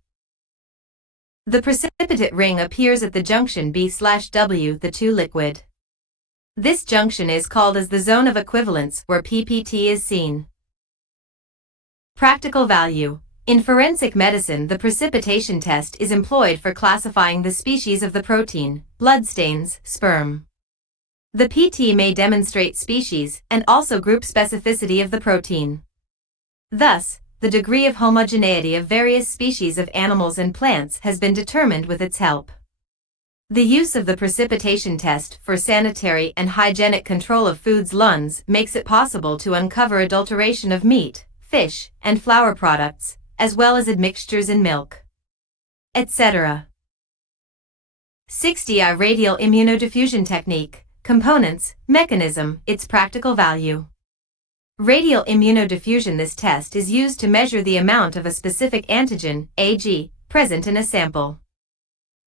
The precipitate ring appears at the junction B/W, the two liquid. This junction is called as the zone of equivalence where PPT is seen. Practical value. In forensic medicine, the precipitation test is employed for classifying the species of the protein, bloodstains, sperm. The PT may demonstrate species and also group specificity of the protein. Thus, the degree of homogeneity of various species of animals and plants has been determined with its help. The use of the precipitation test for sanitary and hygienic control of foods LUNS makes it possible to uncover adulteration of meat, fish, and flour products, as well as admixtures in milk, etc. 60I Radial Immunodiffusion Technique, Components, Mechanism, its practical value. Radial immunodiffusion. This test is used to measure the amount of a specific antigen, Ag, present in a sample.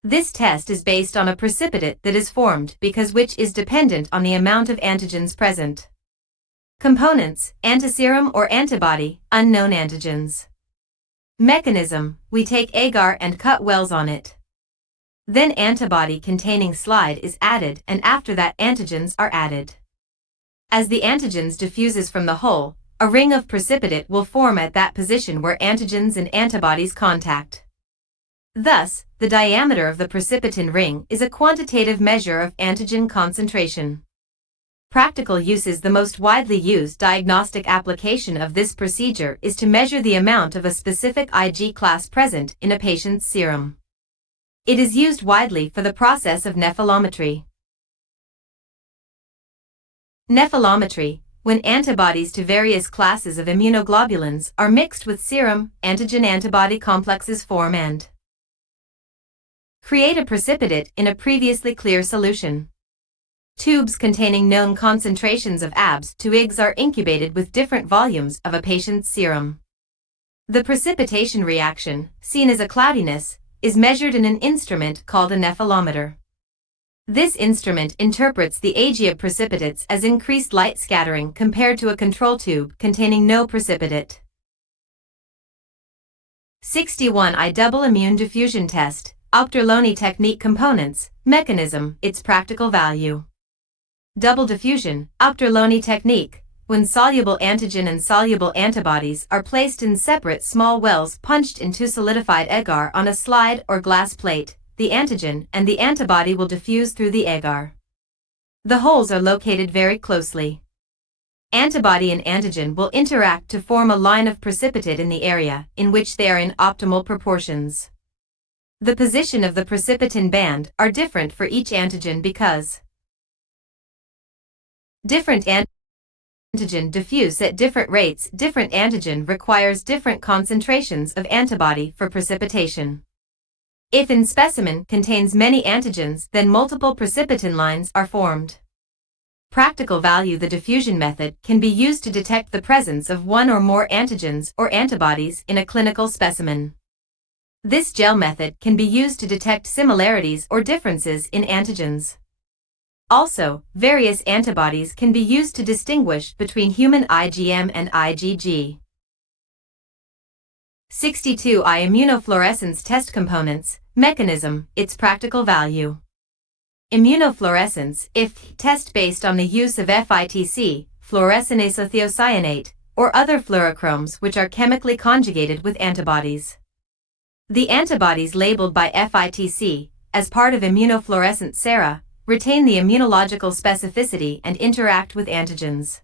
This test is based on a precipitate that is formed because which is dependent on the amount of antigens present. Components, antiserum or antibody, unknown antigens. Mechanism, we take agar and cut wells on it. Then antibody containing slide is added, and after that antigens are added. As the antigens diffuses from the hole, a ring of precipitate will form at that position where antigens and antibodies contact. Thus, the diameter of the precipitin ring is a quantitative measure of antigen concentration. Practical uses. The most widely used diagnostic application of this procedure is to measure the amount of a specific Ig class present in a patient's serum. It is used widely for the process of nephelometry. Nephelometry, when antibodies to various classes of immunoglobulins are mixed with serum, antigen-antibody complexes form and create a precipitate in a previously clear solution. Tubes containing known concentrations of Abs to Igs are incubated with different volumes of a patient's serum. The precipitation reaction, seen as a cloudiness, is measured in an instrument called a nephelometer. This instrument interprets the Ag of precipitates as increased light scattering compared to a control tube containing no precipitate. 61I Double Immune Diffusion Test, Auchterlonie Technique. Components, Mechanism, its practical value. Double diffusion, Auchterlonie technique, when soluble antigen and soluble antibodies are placed in separate small wells punched into solidified agar on a slide or glass plate, the antigen and the antibody will diffuse through the agar. The holes are located very closely. Antibody and antigen will interact to form a line of precipitate in the area in which they are in optimal proportions. The position of the precipitin band are different for each antigen because different antigen diffuse at different rates. Different antigen requires different concentrations of antibody for precipitation. If in specimen contains many antigens, then multiple precipitin lines are formed. Practical value. The diffusion method can be used to detect the presence of one or more antigens or antibodies in a clinical specimen. This gel method can be used to detect similarities or differences in antigens. Also, various antibodies can be used to distinguish between human IgM and IgG. 62I Immunofluorescence Test. Components, Mechanism, its practical value. Immunofluorescence, if test based on the use of FITC, fluorescent isothiocyanate, or other fluorochromes which are chemically conjugated with antibodies. The antibodies labeled by FITC, as part of immunofluorescent sera, retain the immunological specificity and interact with antigens.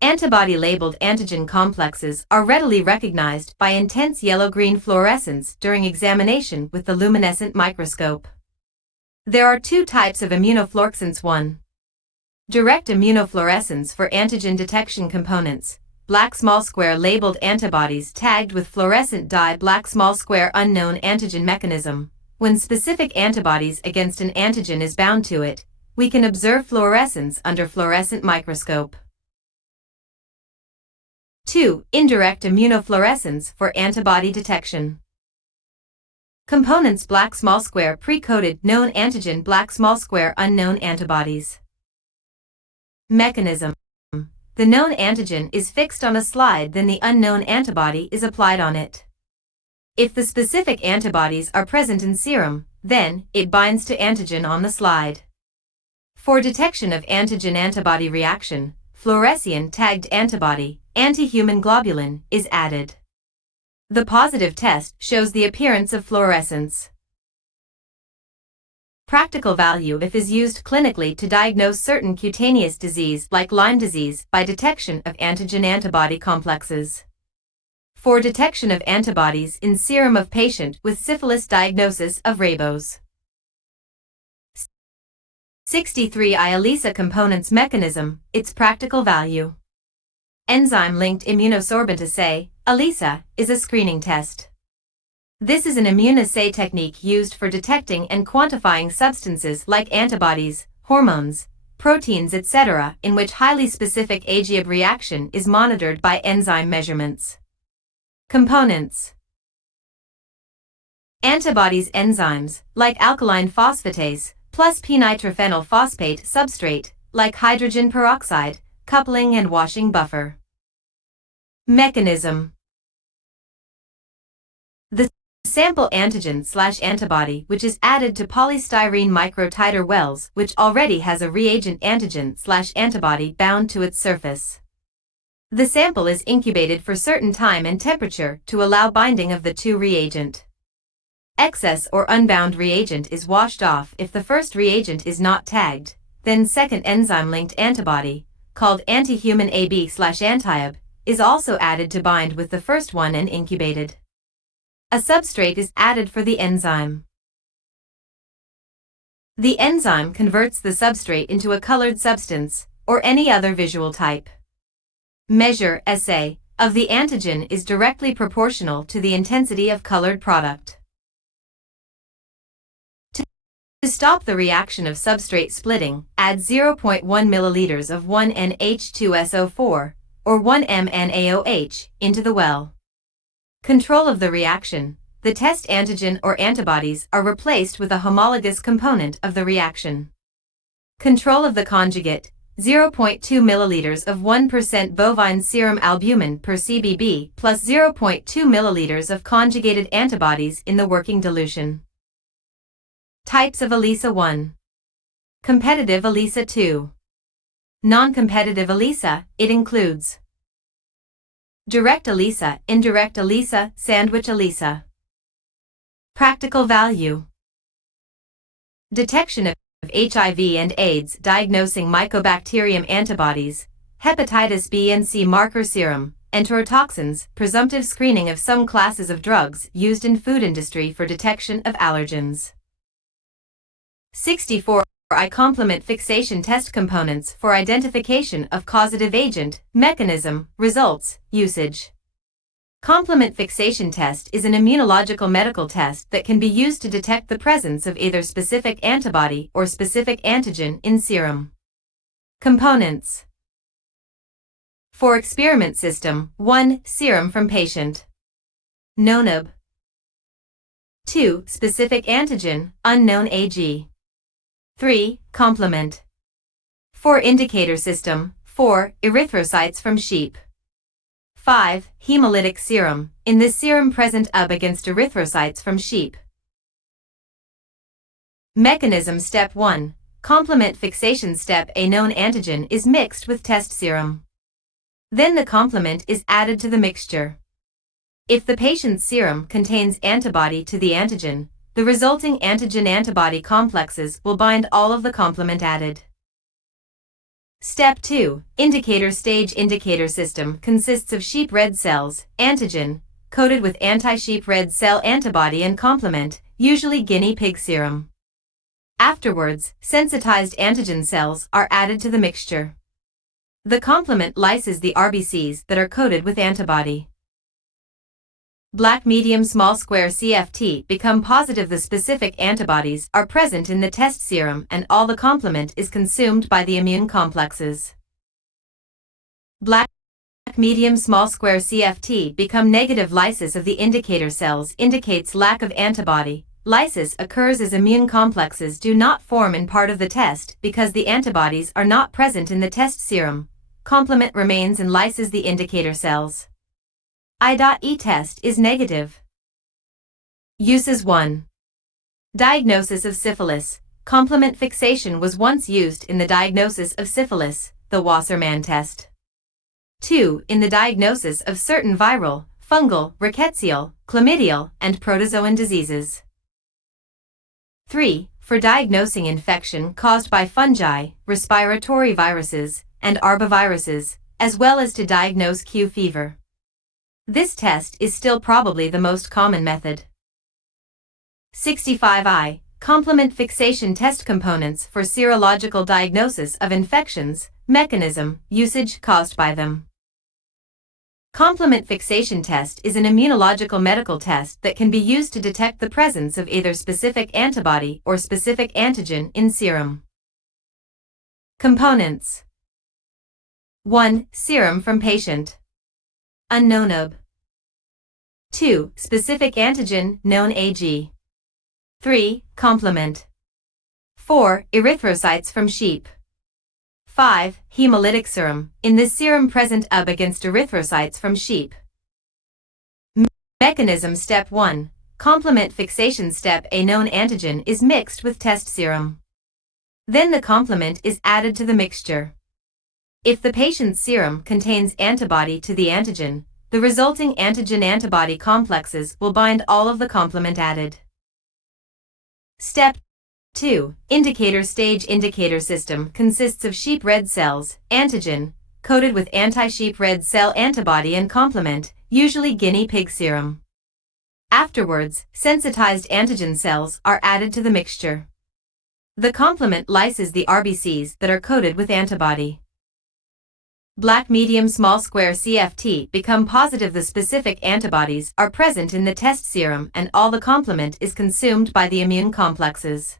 Antibody-labeled antigen complexes are readily recognized by intense yellow-green fluorescence during examination with the luminescent microscope. There are two types of immunofluorescence. 1. Direct immunofluorescence for antigen detection. Components, black small square labeled antibodies tagged with fluorescent dye. Black small square unknown antigen. Mechanism, when specific antibodies against an antigen is bound to it, we can observe fluorescence under fluorescent microscope. 2. Indirect immunofluorescence for antibody detection. Components, black small square pre-coded known antigen, black small square unknown antibodies. Mechanism. The known antigen is fixed on a slide, then the unknown antibody is applied on it. If the specific antibodies are present in serum, then it binds to antigen on the slide. For detection of antigen-antibody reaction, fluorescein-tagged antibody, anti-human globulin, is added. The positive test shows the appearance of fluorescence. Practical value. If is used clinically to diagnose certain cutaneous disease like Lyme disease by detection of antigen-antibody complexes. For detection of antibodies in serum of patient with syphilis, diagnosis of rabies. 63I ELISA components mechanism, its practical value. Enzyme-linked immunosorbent assay, ELISA, is a screening test. This is an immunoassay technique used for detecting and quantifying substances like antibodies, hormones, proteins, etc., in which highly specific AGIB reaction is monitored by enzyme measurements. Components: antibodies, enzymes, like alkaline phosphatase, plus p-nitrophenyl phosphate substrate, like hydrogen peroxide, coupling and washing buffer. Mechanism: the sample antigen/antibody which is added to polystyrene microtiter wells which already has a reagent antigen/antibody bound to its surface. The sample is incubated for certain time and temperature to allow binding of the two reagent. Excess or unbound reagent is washed off if the first reagent is not tagged, then second enzyme-linked antibody, called anti-human AB/antIAB, is also added to bind with the first one and incubated. A substrate is added for the enzyme. The enzyme converts the substrate into a colored substance, or any other visual type. Measure, assay, of the antigen is directly proportional to the intensity of colored product. To stop the reaction of substrate splitting, add 0.1 milliliters of 1NH2SO4, or 1MnAOH, into the well. Control of the reaction: the test antigen or antibodies are replaced with a homologous component of the reaction. Control of the conjugate: 0.2 milliliters of 1% bovine serum albumin per CBB plus 0.2 milliliters of conjugated antibodies in the working dilution. Types of ELISA: 1. Competitive ELISA. 2. Non-competitive ELISA. It includes direct ELISA, indirect ELISA, sandwich ELISA. Practical value: detection of HIV and AIDS, diagnosing Mycobacterium antibodies, hepatitis B and C marker serum, enterotoxins, presumptive screening of some classes of drugs used in food industry for detection of allergens. 64I complement fixation test components for identification of causative agent, mechanism, results, usage. Complement fixation test is an immunological medical test that can be used to detect the presence of either specific antibody or specific antigen in serum. Components: for experiment system: 1. Serum from patient. NONAB. 2. Specific antigen, unknown AG. 3. Complement. For indicator system: 4. Erythrocytes from sheep. 5. Hemolytic serum. In this serum present UB against erythrocytes from sheep. Mechanism: Step 1. Complement fixation. Step: a known antigen is mixed with test serum. Then the complement is added to the mixture. If the patient's serum contains antibody to the antigen, the resulting antigen-antibody complexes will bind all of the complement added. Step 2. Indicator stage. Indicator system consists of sheep red cells, antigen, coated with anti-sheep red cell antibody and complement, usually guinea pig serum. Afterwards, sensitized antigen cells are added to the mixture. The complement lyses the RBCs that are coated with antibody. Black medium small square CFT become positive. The specific antibodies are present in the test serum and all the complement is consumed by the immune complexes. Black medium small square CFT become negative. Lysis of the indicator cells indicates lack of antibody. Lysis occurs as immune complexes do not form in part of the test because the antibodies are not present in the test serum. Complement remains and lyses the indicator cells. I.E test is negative. Uses: 1. Diagnosis of syphilis. Complement fixation was once used in the diagnosis of syphilis, the Wassermann test. 2. In the diagnosis of certain viral, fungal, rickettsial, chlamydial, and protozoan diseases. 3. For diagnosing infection caused by fungi, respiratory viruses, and arboviruses, as well as to diagnose Q fever. This test is still probably the most common method. 65I. complement fixation test components for serological diagnosis of infections, mechanism, usage caused by them. Complement fixation test is an immunological medical test that can be used to detect the presence of either specific antibody or specific antigen in serum. Components: 1. Serum from patient. Unknown OB. 2. Specific antigen, known AG. 3. Complement. 4. Erythrocytes from sheep. 5. Hemolytic serum. In this serum present UB against erythrocytes from sheep. Mechanism Step 1. Complement fixation Step: a known antigen is mixed with test serum. Then the complement is added to the mixture. If the patient's serum contains antibody to the antigen, the resulting antigen-antibody complexes will bind all of the complement added. Step 2. Indicator stage. Indicator system consists of sheep red cells, antigen, coated with anti-sheep red cell antibody and complement, usually guinea pig serum. Afterwards, sensitized antigen cells are added to the mixture. The complement lyses the RBCs that are coated with antibody. Black medium small square CFT become positive. The specific antibodies are present in the test serum and all the complement is consumed by the immune complexes.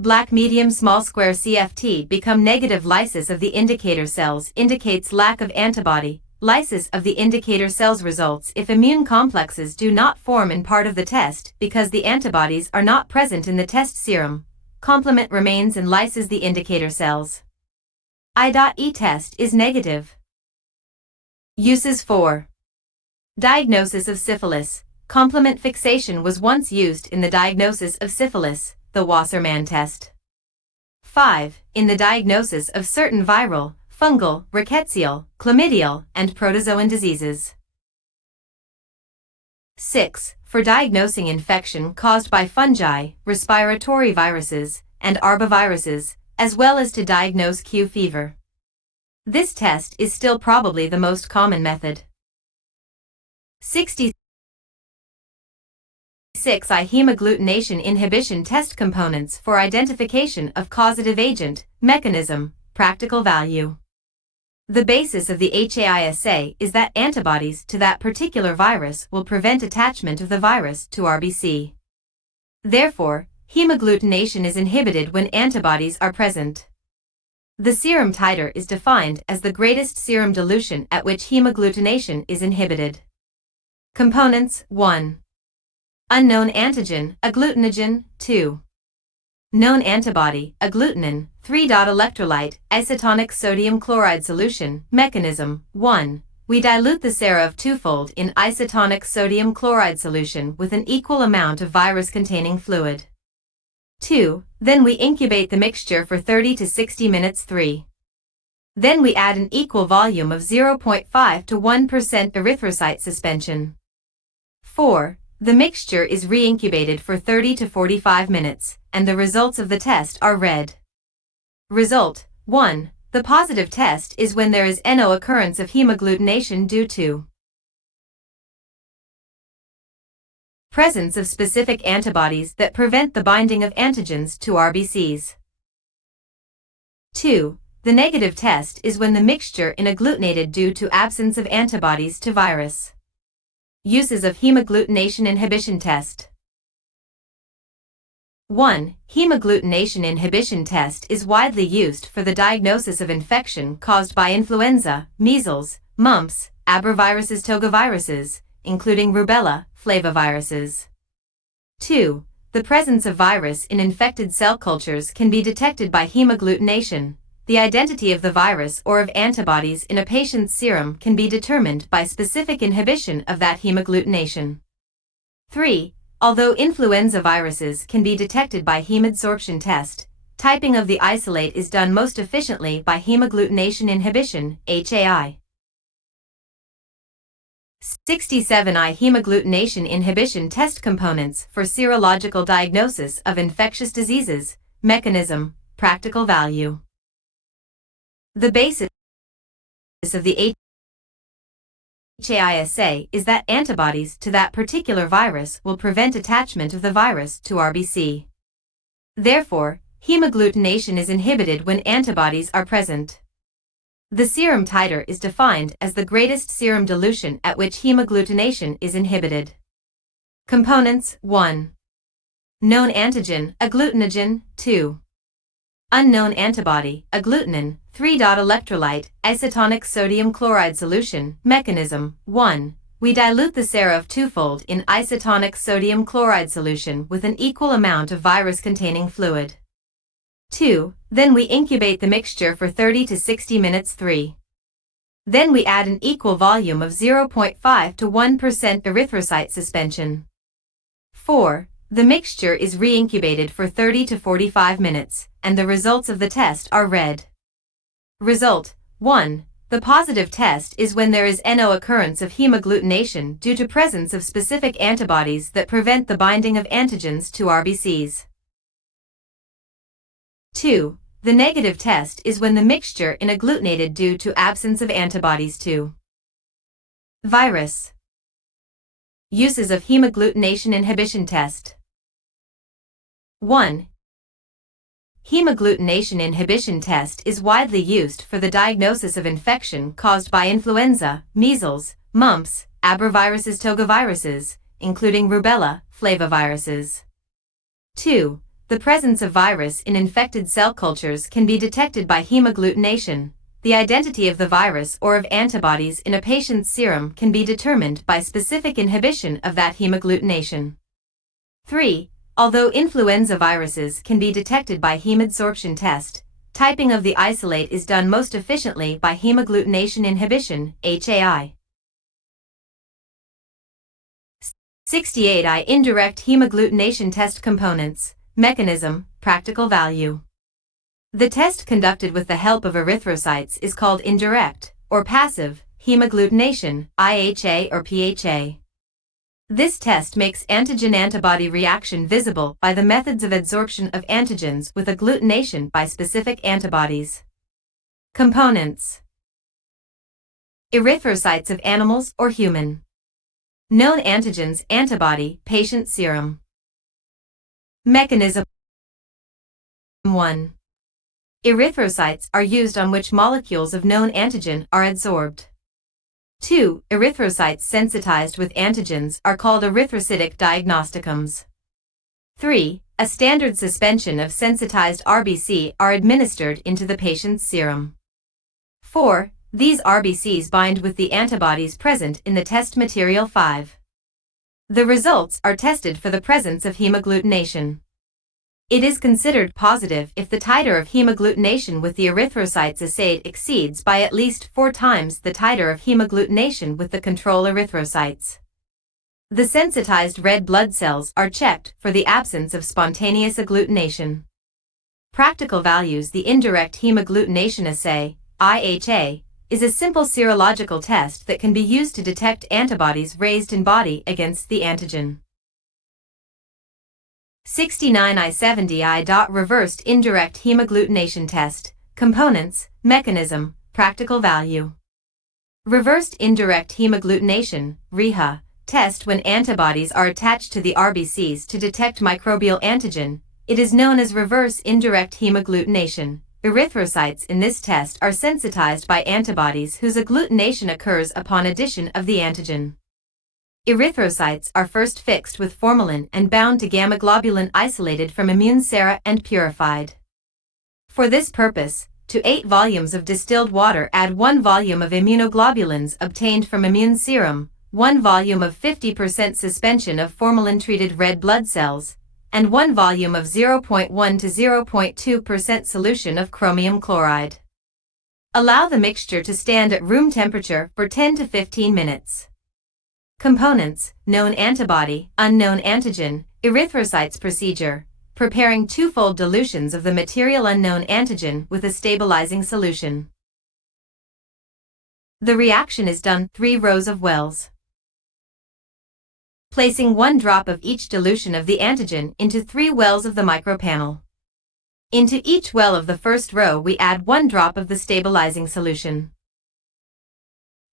Black medium small square CFT become negative. Lysis of the indicator cells indicates lack of antibody. Lysis of the indicator cells results if immune complexes do not form in part of the test because the antibodies are not present in the test serum. Complement remains and lyses the indicator cells. I.E test is negative. Uses for diagnosis of syphilis. Complement fixation was once used in the diagnosis of syphilis, the Wassermann test. 5. In the diagnosis of certain viral, fungal, rickettsial, chlamydial, and protozoan diseases. 6. For diagnosing infection caused by fungi, respiratory viruses, and arboviruses, as well as to diagnose Q fever. This test is still probably the most common method. 66. I hemagglutination inhibition test components for identification of causative agent, mechanism, practical value. The basis of the HAI assay is that antibodies to that particular virus will prevent attachment of the virus to RBC. Therefore, hemagglutination is inhibited when antibodies are present. The serum titer is defined as the greatest serum dilution at which hemagglutination is inhibited. Components: 1. Unknown antigen, agglutinogen, 2. Known antibody, agglutinin, 3. Electrolyte, isotonic sodium chloride solution. Mechanism: 1. We dilute the sera of twofold in isotonic sodium chloride solution with an equal amount of virus-containing fluid. 2. Then we incubate the mixture for 30 to 60 minutes. 3. Then we add an equal volume of 0.5 to 1% erythrocyte suspension. 4. The mixture is re-incubated for 30 to 45 minutes, and the results of the test are read. Result: 1. The positive test is when there is no occurrence of hemagglutination due to presence of specific antibodies that prevent the binding of antigens to RBCs. 2. The negative test is when the mixture is agglutinated due to absence of antibodies to virus. Uses of hemagglutination inhibition test. 1. Hemagglutination inhibition test is widely used for the diagnosis of infection caused by influenza, measles, mumps, arboviruses, togaviruses, including rubella, flaviviruses. 2. The presence of virus in infected cell cultures can be detected by hemagglutination. The identity of the virus or of antibodies in a patient's serum can be determined by specific inhibition of that hemagglutination. 3. Although influenza viruses can be detected by hemadsorption test, typing of the isolate is done most efficiently by hemagglutination inhibition, HAI. 67. Hemagglutination inhibition test components for serological diagnosis of infectious diseases, mechanism, practical value. The basis of the HAI assay is that antibodies to that particular virus will prevent attachment of the virus to RBC. Therefore, hemagglutination is inhibited when antibodies are present. The serum titer is defined as the greatest serum dilution at which hemagglutination is inhibited. Components: 1. Known antigen, agglutinogen, 2. Unknown antibody, agglutinin, 3. Electrolyte, isotonic sodium chloride solution. Mechanism: 1. We dilute the SARA twofold in isotonic sodium chloride solution with an equal amount of virus-containing fluid. 2. Then we incubate the mixture for 30 to 60 minutes. 3. Then we add an equal volume of 0.5 to 1% erythrocyte suspension. 4. The mixture is re-incubated for 30 to 45 minutes, and the results of the test are read. Result: 1. The positive test is when there is no occurrence of hemagglutination due to presence of specific antibodies that prevent the binding of antigens to RBCs. 2. The negative test is when the mixture is agglutinated due to absence of antibodies to virus. Uses of hemagglutination inhibition test. 1. Hemagglutination inhibition test is widely used for the diagnosis of infection caused by influenza, measles, mumps, abraviruses, togaviruses, including rubella, flaviviruses. 2. The presence of virus in infected cell cultures can be detected by hemagglutination. The identity of the virus or of antibodies in a patient's serum can be determined by specific inhibition of that hemagglutination. 3. Although influenza viruses can be detected by hemadsorption test, typing of the isolate is done most efficiently by hemagglutination inhibition, HAI. 68I Indirect hemagglutination test components, mechanism, practical value. The test conducted with the help of erythrocytes is called indirect, or passive, hemagglutination, IHA or PHA. This test makes antigen-antibody reaction visible by the methods of adsorption of antigens with agglutination by specific antibodies. Components: erythrocytes of animals or human. Known antigens, antibody, patient serum. Mechanism: 1. Erythrocytes are used on which molecules of known antigen are adsorbed. 2. Erythrocytes sensitized with antigens are called erythrocytic diagnosticums. 3. A standard suspension of sensitized RBC are administered into the patient's serum. 4. These RBCs bind with the antibodies present in the test material. 5. The results are tested for the presence of hemagglutination. It is considered positive if the titer of hemagglutination with the erythrocytes assayed exceeds by at least 4 times the titer of hemagglutination with the control erythrocytes. The sensitized red blood cells are checked for the absence of spontaneous agglutination. Practical values: the indirect hemagglutination assay, IHA, is a simple serological test that can be used to detect antibodies raised in body against the antigen. 69I70I. Reversed indirect hemagglutination test, components, mechanism, practical value. Reversed indirect hemagglutination, RIHA, test when antibodies are attached to the RBCs to detect microbial antigen. It is known as reverse indirect hemagglutination. Erythrocytes in this test are sensitized by antibodies whose agglutination occurs upon addition of the antigen. Erythrocytes are first fixed with formalin and bound to gamma globulin isolated from immune sera and purified. For this purpose, to 8 volumes of distilled water add 1 volume of immunoglobulins obtained from immune serum, 1 volume of 50% suspension of formalin-treated red blood cells, and 1 volume of 0.1 to 0.2% solution of chromium chloride. Allow the mixture to stand at room temperature for 10 to 15 minutes. Components: known antibody, unknown antigen, erythrocytes. Procedure: preparing twofold dilutions of the material unknown antigen with a stabilizing solution. The reaction is done 3 rows of wells. Placing 1 drop of each dilution of the antigen into 3 wells of the micropanel. Into each well of the first row we add 1 drop of the stabilizing solution.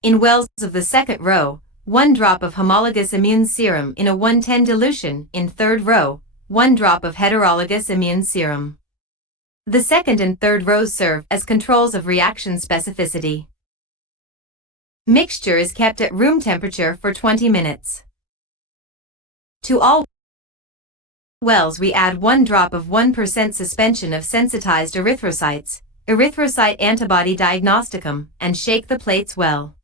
In wells of the second row, 1 drop of homologous immune serum in a 110 dilution. In third row, 1 drop of heterologous immune serum. The second and third rows serve as controls of reaction specificity. Mixture is kept at room temperature for 20 minutes. To all wells we add 1 drop of 1% suspension of sensitized erythrocytes, erythrocyte antibody diagnosticum, and shake the plates well.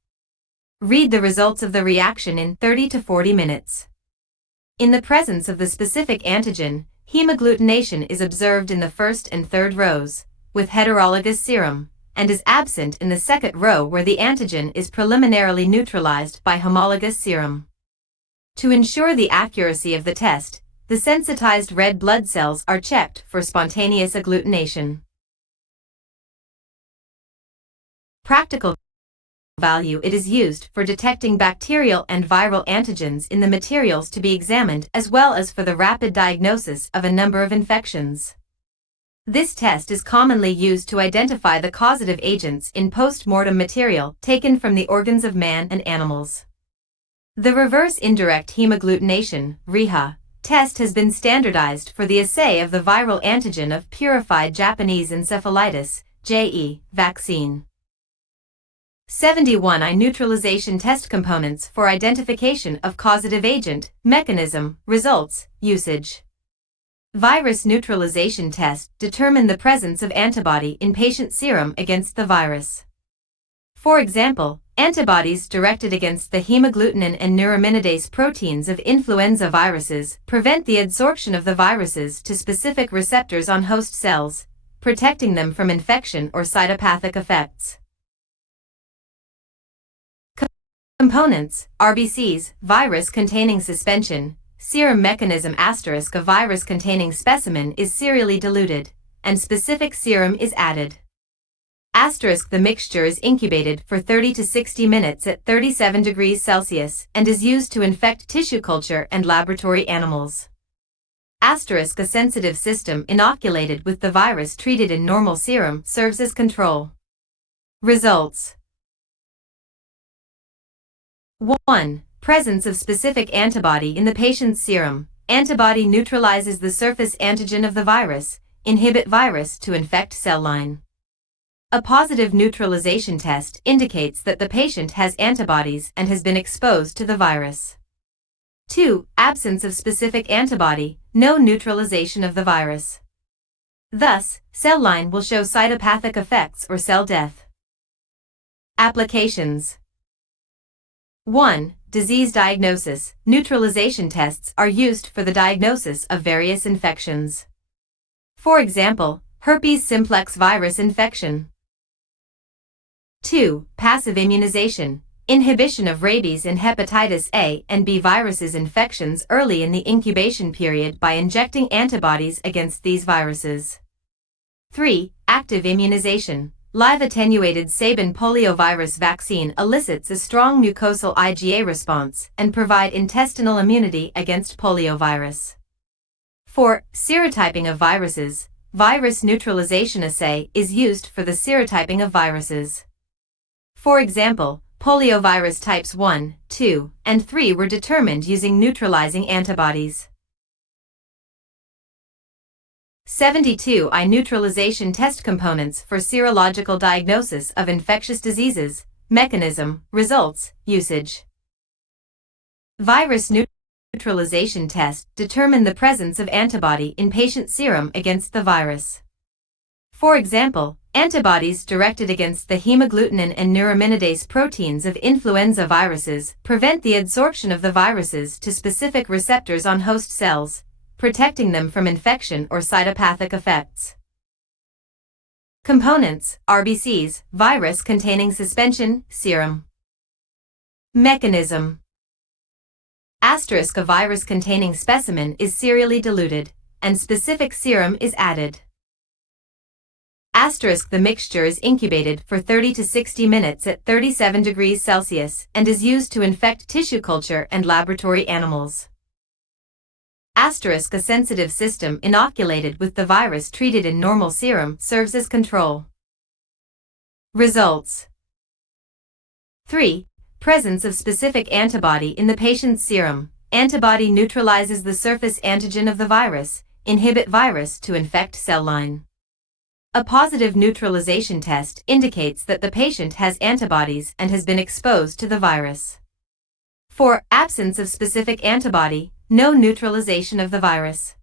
Read the results of the reaction in 30 to 40 minutes. In the presence of the specific antigen, hemagglutination is observed in the first and third rows, with heterologous serum, and is absent in the second row where the antigen is preliminarily neutralized by homologous serum. To ensure the accuracy of the test, the sensitized red blood cells are checked for spontaneous agglutination. Practical value: it is used for detecting bacterial and viral antigens in the materials to be examined as well as for the rapid diagnosis of a number of infections. This test is commonly used to identify the causative agents in post-mortem material taken from the organs of man and animals. The reverse indirect hemagglutination (RIHA) test has been standardized for the assay of the viral antigen of purified Japanese encephalitis (JE) vaccine. 71 I neutralization test components for identification of causative agent, mechanism, results, usage. Virus neutralization test determine the presence of antibody in patient serum against the virus. For example, antibodies directed against the hemagglutinin and neuraminidase proteins of influenza viruses prevent the adsorption of the viruses to specific receptors on host cells, protecting them from infection or cytopathic effects. Components: RBCs, virus-containing suspension, serum mechanism ** a virus-containing specimen is serially diluted, and specific serum is added. ** the mixture is incubated for 30 to 60 minutes at 37 degrees Celsius and is used to infect tissue culture and laboratory animals. ** a sensitive system inoculated with the virus treated in normal serum serves as control. Results: 1. Presence of specific antibody in the patient's serum. Antibody neutralizes the surface antigen of the virus, inhibit virus to infect cell line. A positive neutralization test indicates that the patient has antibodies and has been exposed to the virus. 2. Absence of specific antibody, no neutralization of the virus. Thus, cell line will show cytopathic effects or cell death. Applications: 1. Disease diagnosis. Neutralization tests are used for the diagnosis of various infections. For example, herpes simplex virus infection. 2. Passive immunization. Inhibition of rabies and hepatitis A and B viruses infections early in the incubation period by injecting antibodies against these viruses. 3. Active immunization. Live attenuated Sabin poliovirus vaccine elicits a strong mucosal IgA response and provide intestinal immunity against poliovirus. 4. Serotyping of viruses. Virus neutralization assay is used for the serotyping of viruses. For example, poliovirus types 1, 2, and 3 were determined using neutralizing antibodies. 72 I neutralization test components for serological diagnosis of infectious diseases, mechanism, results, usage. Virus neutralization test determine the presence of antibody in patient serum against the virus. For example, antibodies directed against the hemagglutinin and neuraminidase proteins of influenza viruses prevent the adsorption of the viruses to specific receptors on host cells, protecting them from infection or cytopathic effects. Components: RBCs, virus-containing suspension, serum. Mechanism: ** a virus-containing specimen is serially diluted, and specific serum is added. ** the mixture is incubated for 30 to 60 minutes at 37 degrees Celsius and is used to infect tissue culture and laboratory animals. ** a sensitive system inoculated with the virus treated in normal serum serves as control. Results: 3. Presence of specific antibody in the patient's serum. Antibody neutralizes the surface antigen of the virus, inhibit virus to infect cell line. A positive neutralization test indicates that the patient has antibodies and has been exposed to the virus. 4. Absence of specific antibody, no neutralization of the virus.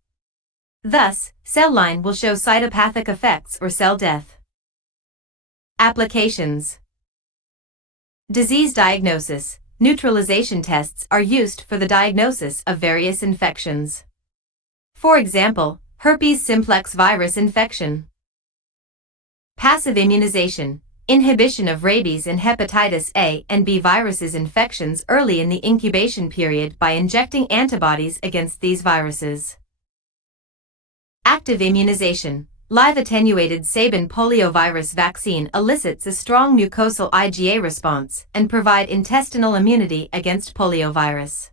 Thus, cell line will show cytopathic effects or cell death. Applications. Disease diagnosis. Neutralization tests are used for the diagnosis of various infections. For example, herpes simplex virus infection. Passive immunization. Inhibition of rabies and hepatitis A and B viruses infections early in the incubation period by injecting antibodies against these viruses. Active immunization. Live attenuated Sabin poliovirus vaccine elicits a strong mucosal IgA response and provide intestinal immunity against poliovirus.